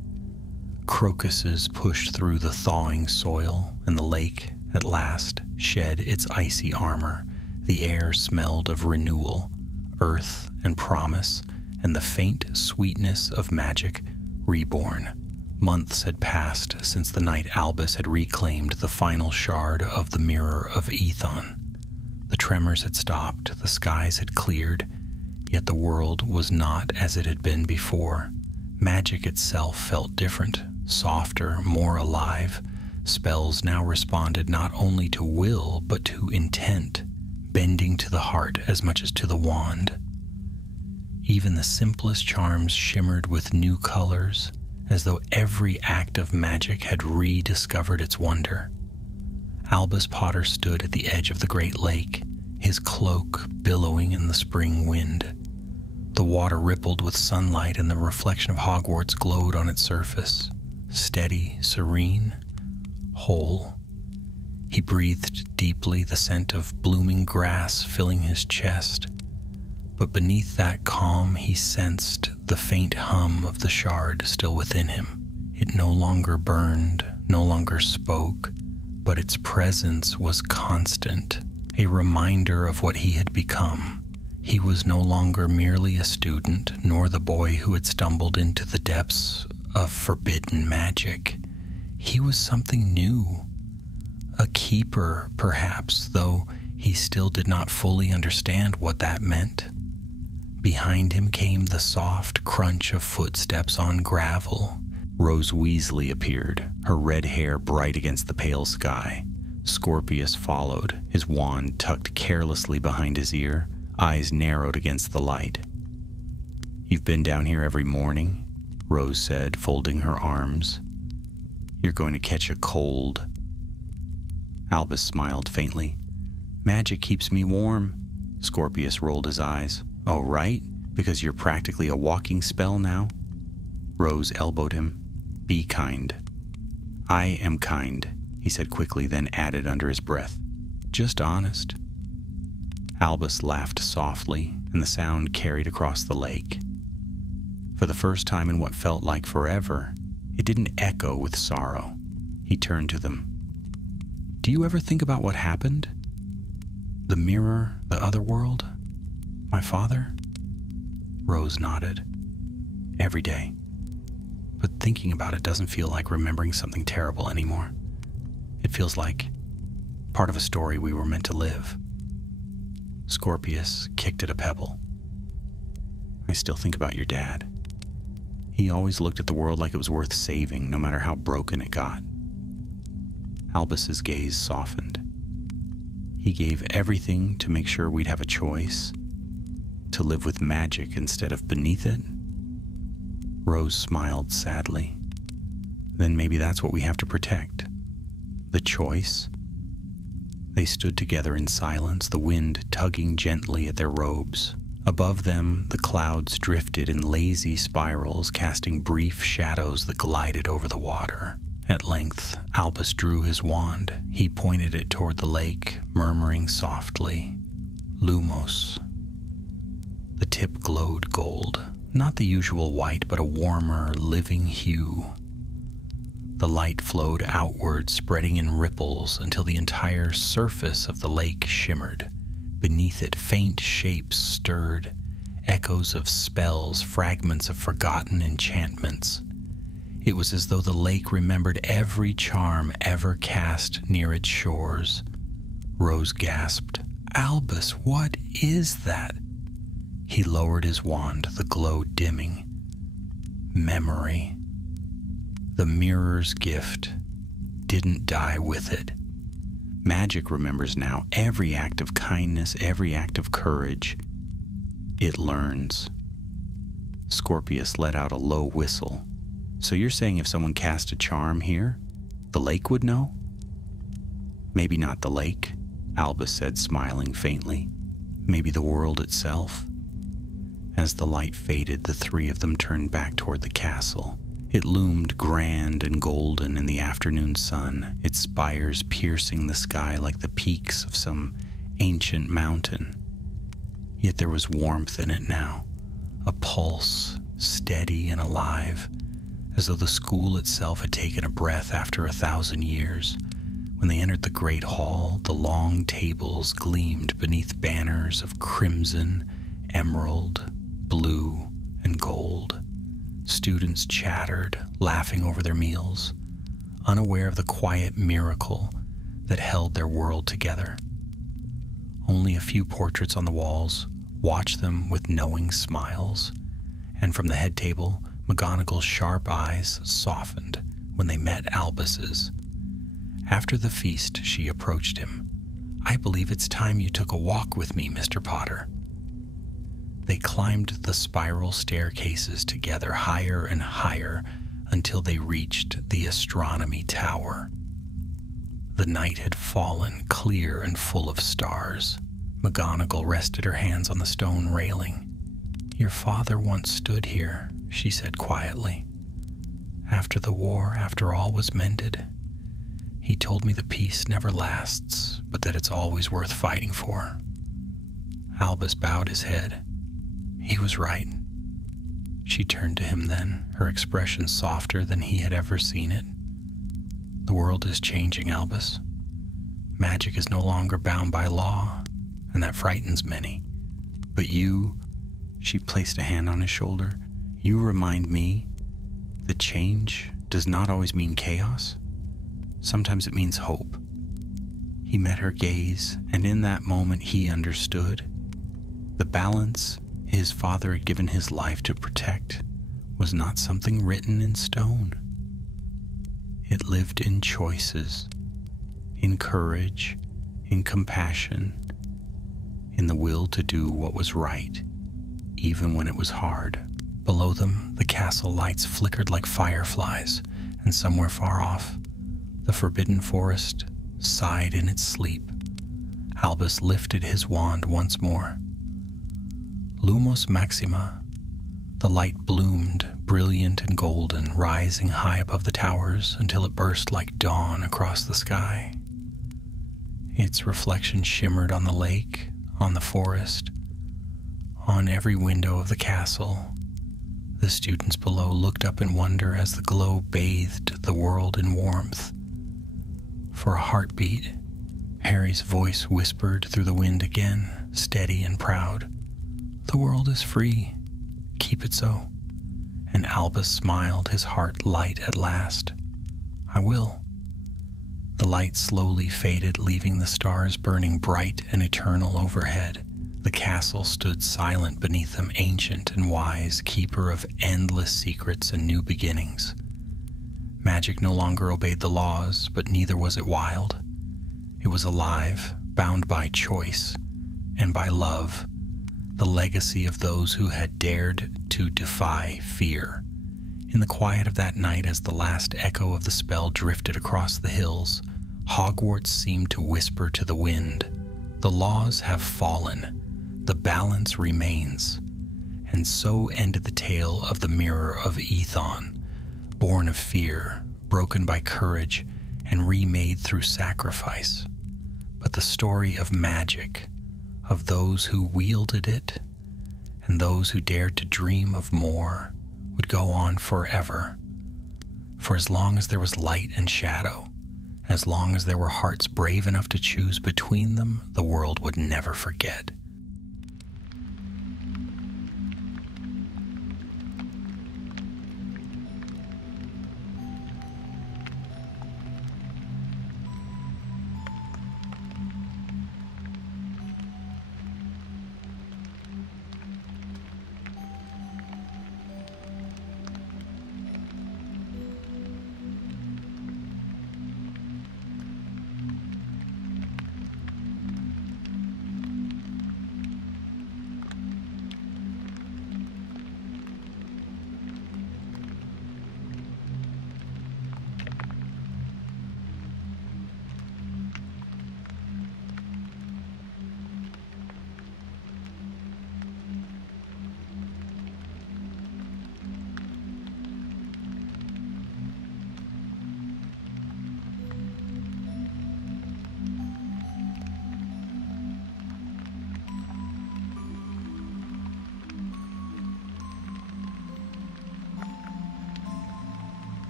Crocuses pushed through the thawing soil, and the lake, at last, shed its icy armor. The air smelled of renewal, earth and promise, and the faint sweetness of magic reborn. Months had passed since the night Albus had reclaimed the final shard of the Mirror of Ethon. The tremors had stopped, the skies had cleared, yet the world was not as it had been before. Magic itself felt different, softer, more alive. Spells now responded not only to will, but to intent, bending to the heart as much as to the wand. Even the simplest charms shimmered with new colors, as though every act of magic had rediscovered its wonder. Albus Potter stood at the edge of the great lake, his cloak billowing in the spring wind. The water rippled with sunlight, and the reflection of Hogwarts glowed on its surface, steady, serene, whole. He breathed deeply, the scent of blooming grass filling his chest. But beneath that calm, he sensed the faint hum of the shard still within him. It no longer burned, no longer spoke, but its presence was constant, a reminder of what he had become. He was no longer merely a student, nor the boy who had stumbled into the depths of forbidden magic. He was something new. A keeper, perhaps, though he still did not fully understand what that meant. Behind him came the soft crunch of footsteps on gravel. Rose Weasley appeared, her red hair bright against the pale sky. Scorpius followed, his wand tucked carelessly behind his ear, eyes narrowed against the light. "You've been down here every morning," Rose said, folding her arms. "You're going to catch a cold." Albus smiled faintly. "Magic keeps me warm." Scorpius rolled his eyes. "Oh, right? Because you're practically a walking spell now?" Rose elbowed him. "Be kind." "I am kind," he said quickly, then added under his breath, "Just honest." Albus laughed softly, and the sound carried across the lake. For the first time in what felt like forever, it didn't echo with sorrow. He turned to them. "Do you ever think about what happened? The mirror, the other world, my father?" Rose nodded. "Every day. But thinking about it doesn't feel like remembering something terrible anymore. It feels like part of a story we were meant to live." Scorpius kicked at a pebble. "I still think about your dad. He always looked at the world like it was worth saving, no matter how broken it got." Albus's gaze softened. "He gave everything to make sure we'd have a choice, to live with magic instead of beneath it." Rose smiled sadly. "Then maybe that's what we have to protect. The choice." They stood together in silence, the wind tugging gently at their robes. Above them, the clouds drifted in lazy spirals, casting brief shadows that glided over the water. At length, Albus drew his wand. He pointed it toward the lake, murmuring softly, "Lumos." The tip glowed gold, not the usual white, but a warmer, living hue. The light flowed outward, spreading in ripples until the entire surface of the lake shimmered. Beneath it, faint shapes stirred, echoes of spells, fragments of forgotten enchantments. It was as though the lake remembered every charm ever cast near its shores. Rose gasped, "Albus, what is that?" He lowered his wand, the glow dimming. Memory. The mirror's gift didn't die with it. Magic remembers now every act of kindness, every act of courage. It learns. Scorpius let out a low whistle. "So you're saying if someone cast a charm here, the lake would know?" "Maybe not the lake," Albus said, smiling faintly. "Maybe the world itself." As the light faded, the three of them turned back toward the castle. It loomed grand and golden in the afternoon sun, its spires piercing the sky like the peaks of some ancient mountain. Yet there was warmth in it now, a pulse, steady and alive, as though the school itself had taken a breath after 1,000 years. When they entered the great hall, the long tables gleamed beneath banners of crimson, emerald, blue, and gold. Students chattered, laughing over their meals, unaware of the quiet miracle that held their world together. Only a few portraits on the walls watched them with knowing smiles, and from the head table, McGonagall's sharp eyes softened when they met Albus's. After the feast, she approached him. "I believe it's time you took a walk with me, Mr. Potter." They climbed the spiral staircases together, higher and higher, until they reached the astronomy tower. The night had fallen, clear and full of stars. McGonagall rested her hands on the stone railing. "Your father once stood here," she said quietly. "After the war, after all was mended, he told me the peace never lasts, but that it's always worth fighting for." Albus bowed his head. He was right. She turned to him then, her expression softer than he had ever seen it. "The world is changing, Albus. Magic is no longer bound by law, and that frightens many. But you," she placed a hand on his shoulder, "you remind me that change does not always mean chaos. Sometimes it means hope." He met her gaze, and in that moment he understood. The balance his father had given his life to protect was not something written in stone. It lived in choices, in courage, in compassion, in the will to do what was right, even when it was hard. Below them, the castle lights flickered like fireflies, and somewhere far off, the forbidden forest sighed in its sleep. Albus lifted his wand once more. Lumos Maxima. The light bloomed, brilliant and golden, rising high above the towers until it burst like dawn across the sky. Its reflection shimmered on the lake, on the forest, on every window of the castle. The students below looked up in wonder as the glow bathed the world in warmth. For a heartbeat, Harry's voice whispered through the wind again, steady and proud. "The world is free. Keep it so." And Albus smiled, his heart light at last. "I will." The light slowly faded, leaving the stars burning bright and eternal overhead. The castle stood silent beneath them, ancient and wise, keeper of endless secrets and new beginnings. Magic no longer obeyed the laws, but neither was it wild. It was alive, bound by choice and by love, the legacy of those who had dared to defy fear. In the quiet of that night, as the last echo of the spell drifted across the hills, Hogwarts seemed to whisper to the wind, "The laws have fallen. The balance remains." And so ended the tale of the Mirror of Ethon, born of fear, broken by courage, and remade through sacrifice. But the story of magic, of those who wielded it, and those who dared to dream of more, would go on forever. For as long as there was light and shadow, as long as there were hearts brave enough to choose between them, the world would never forget.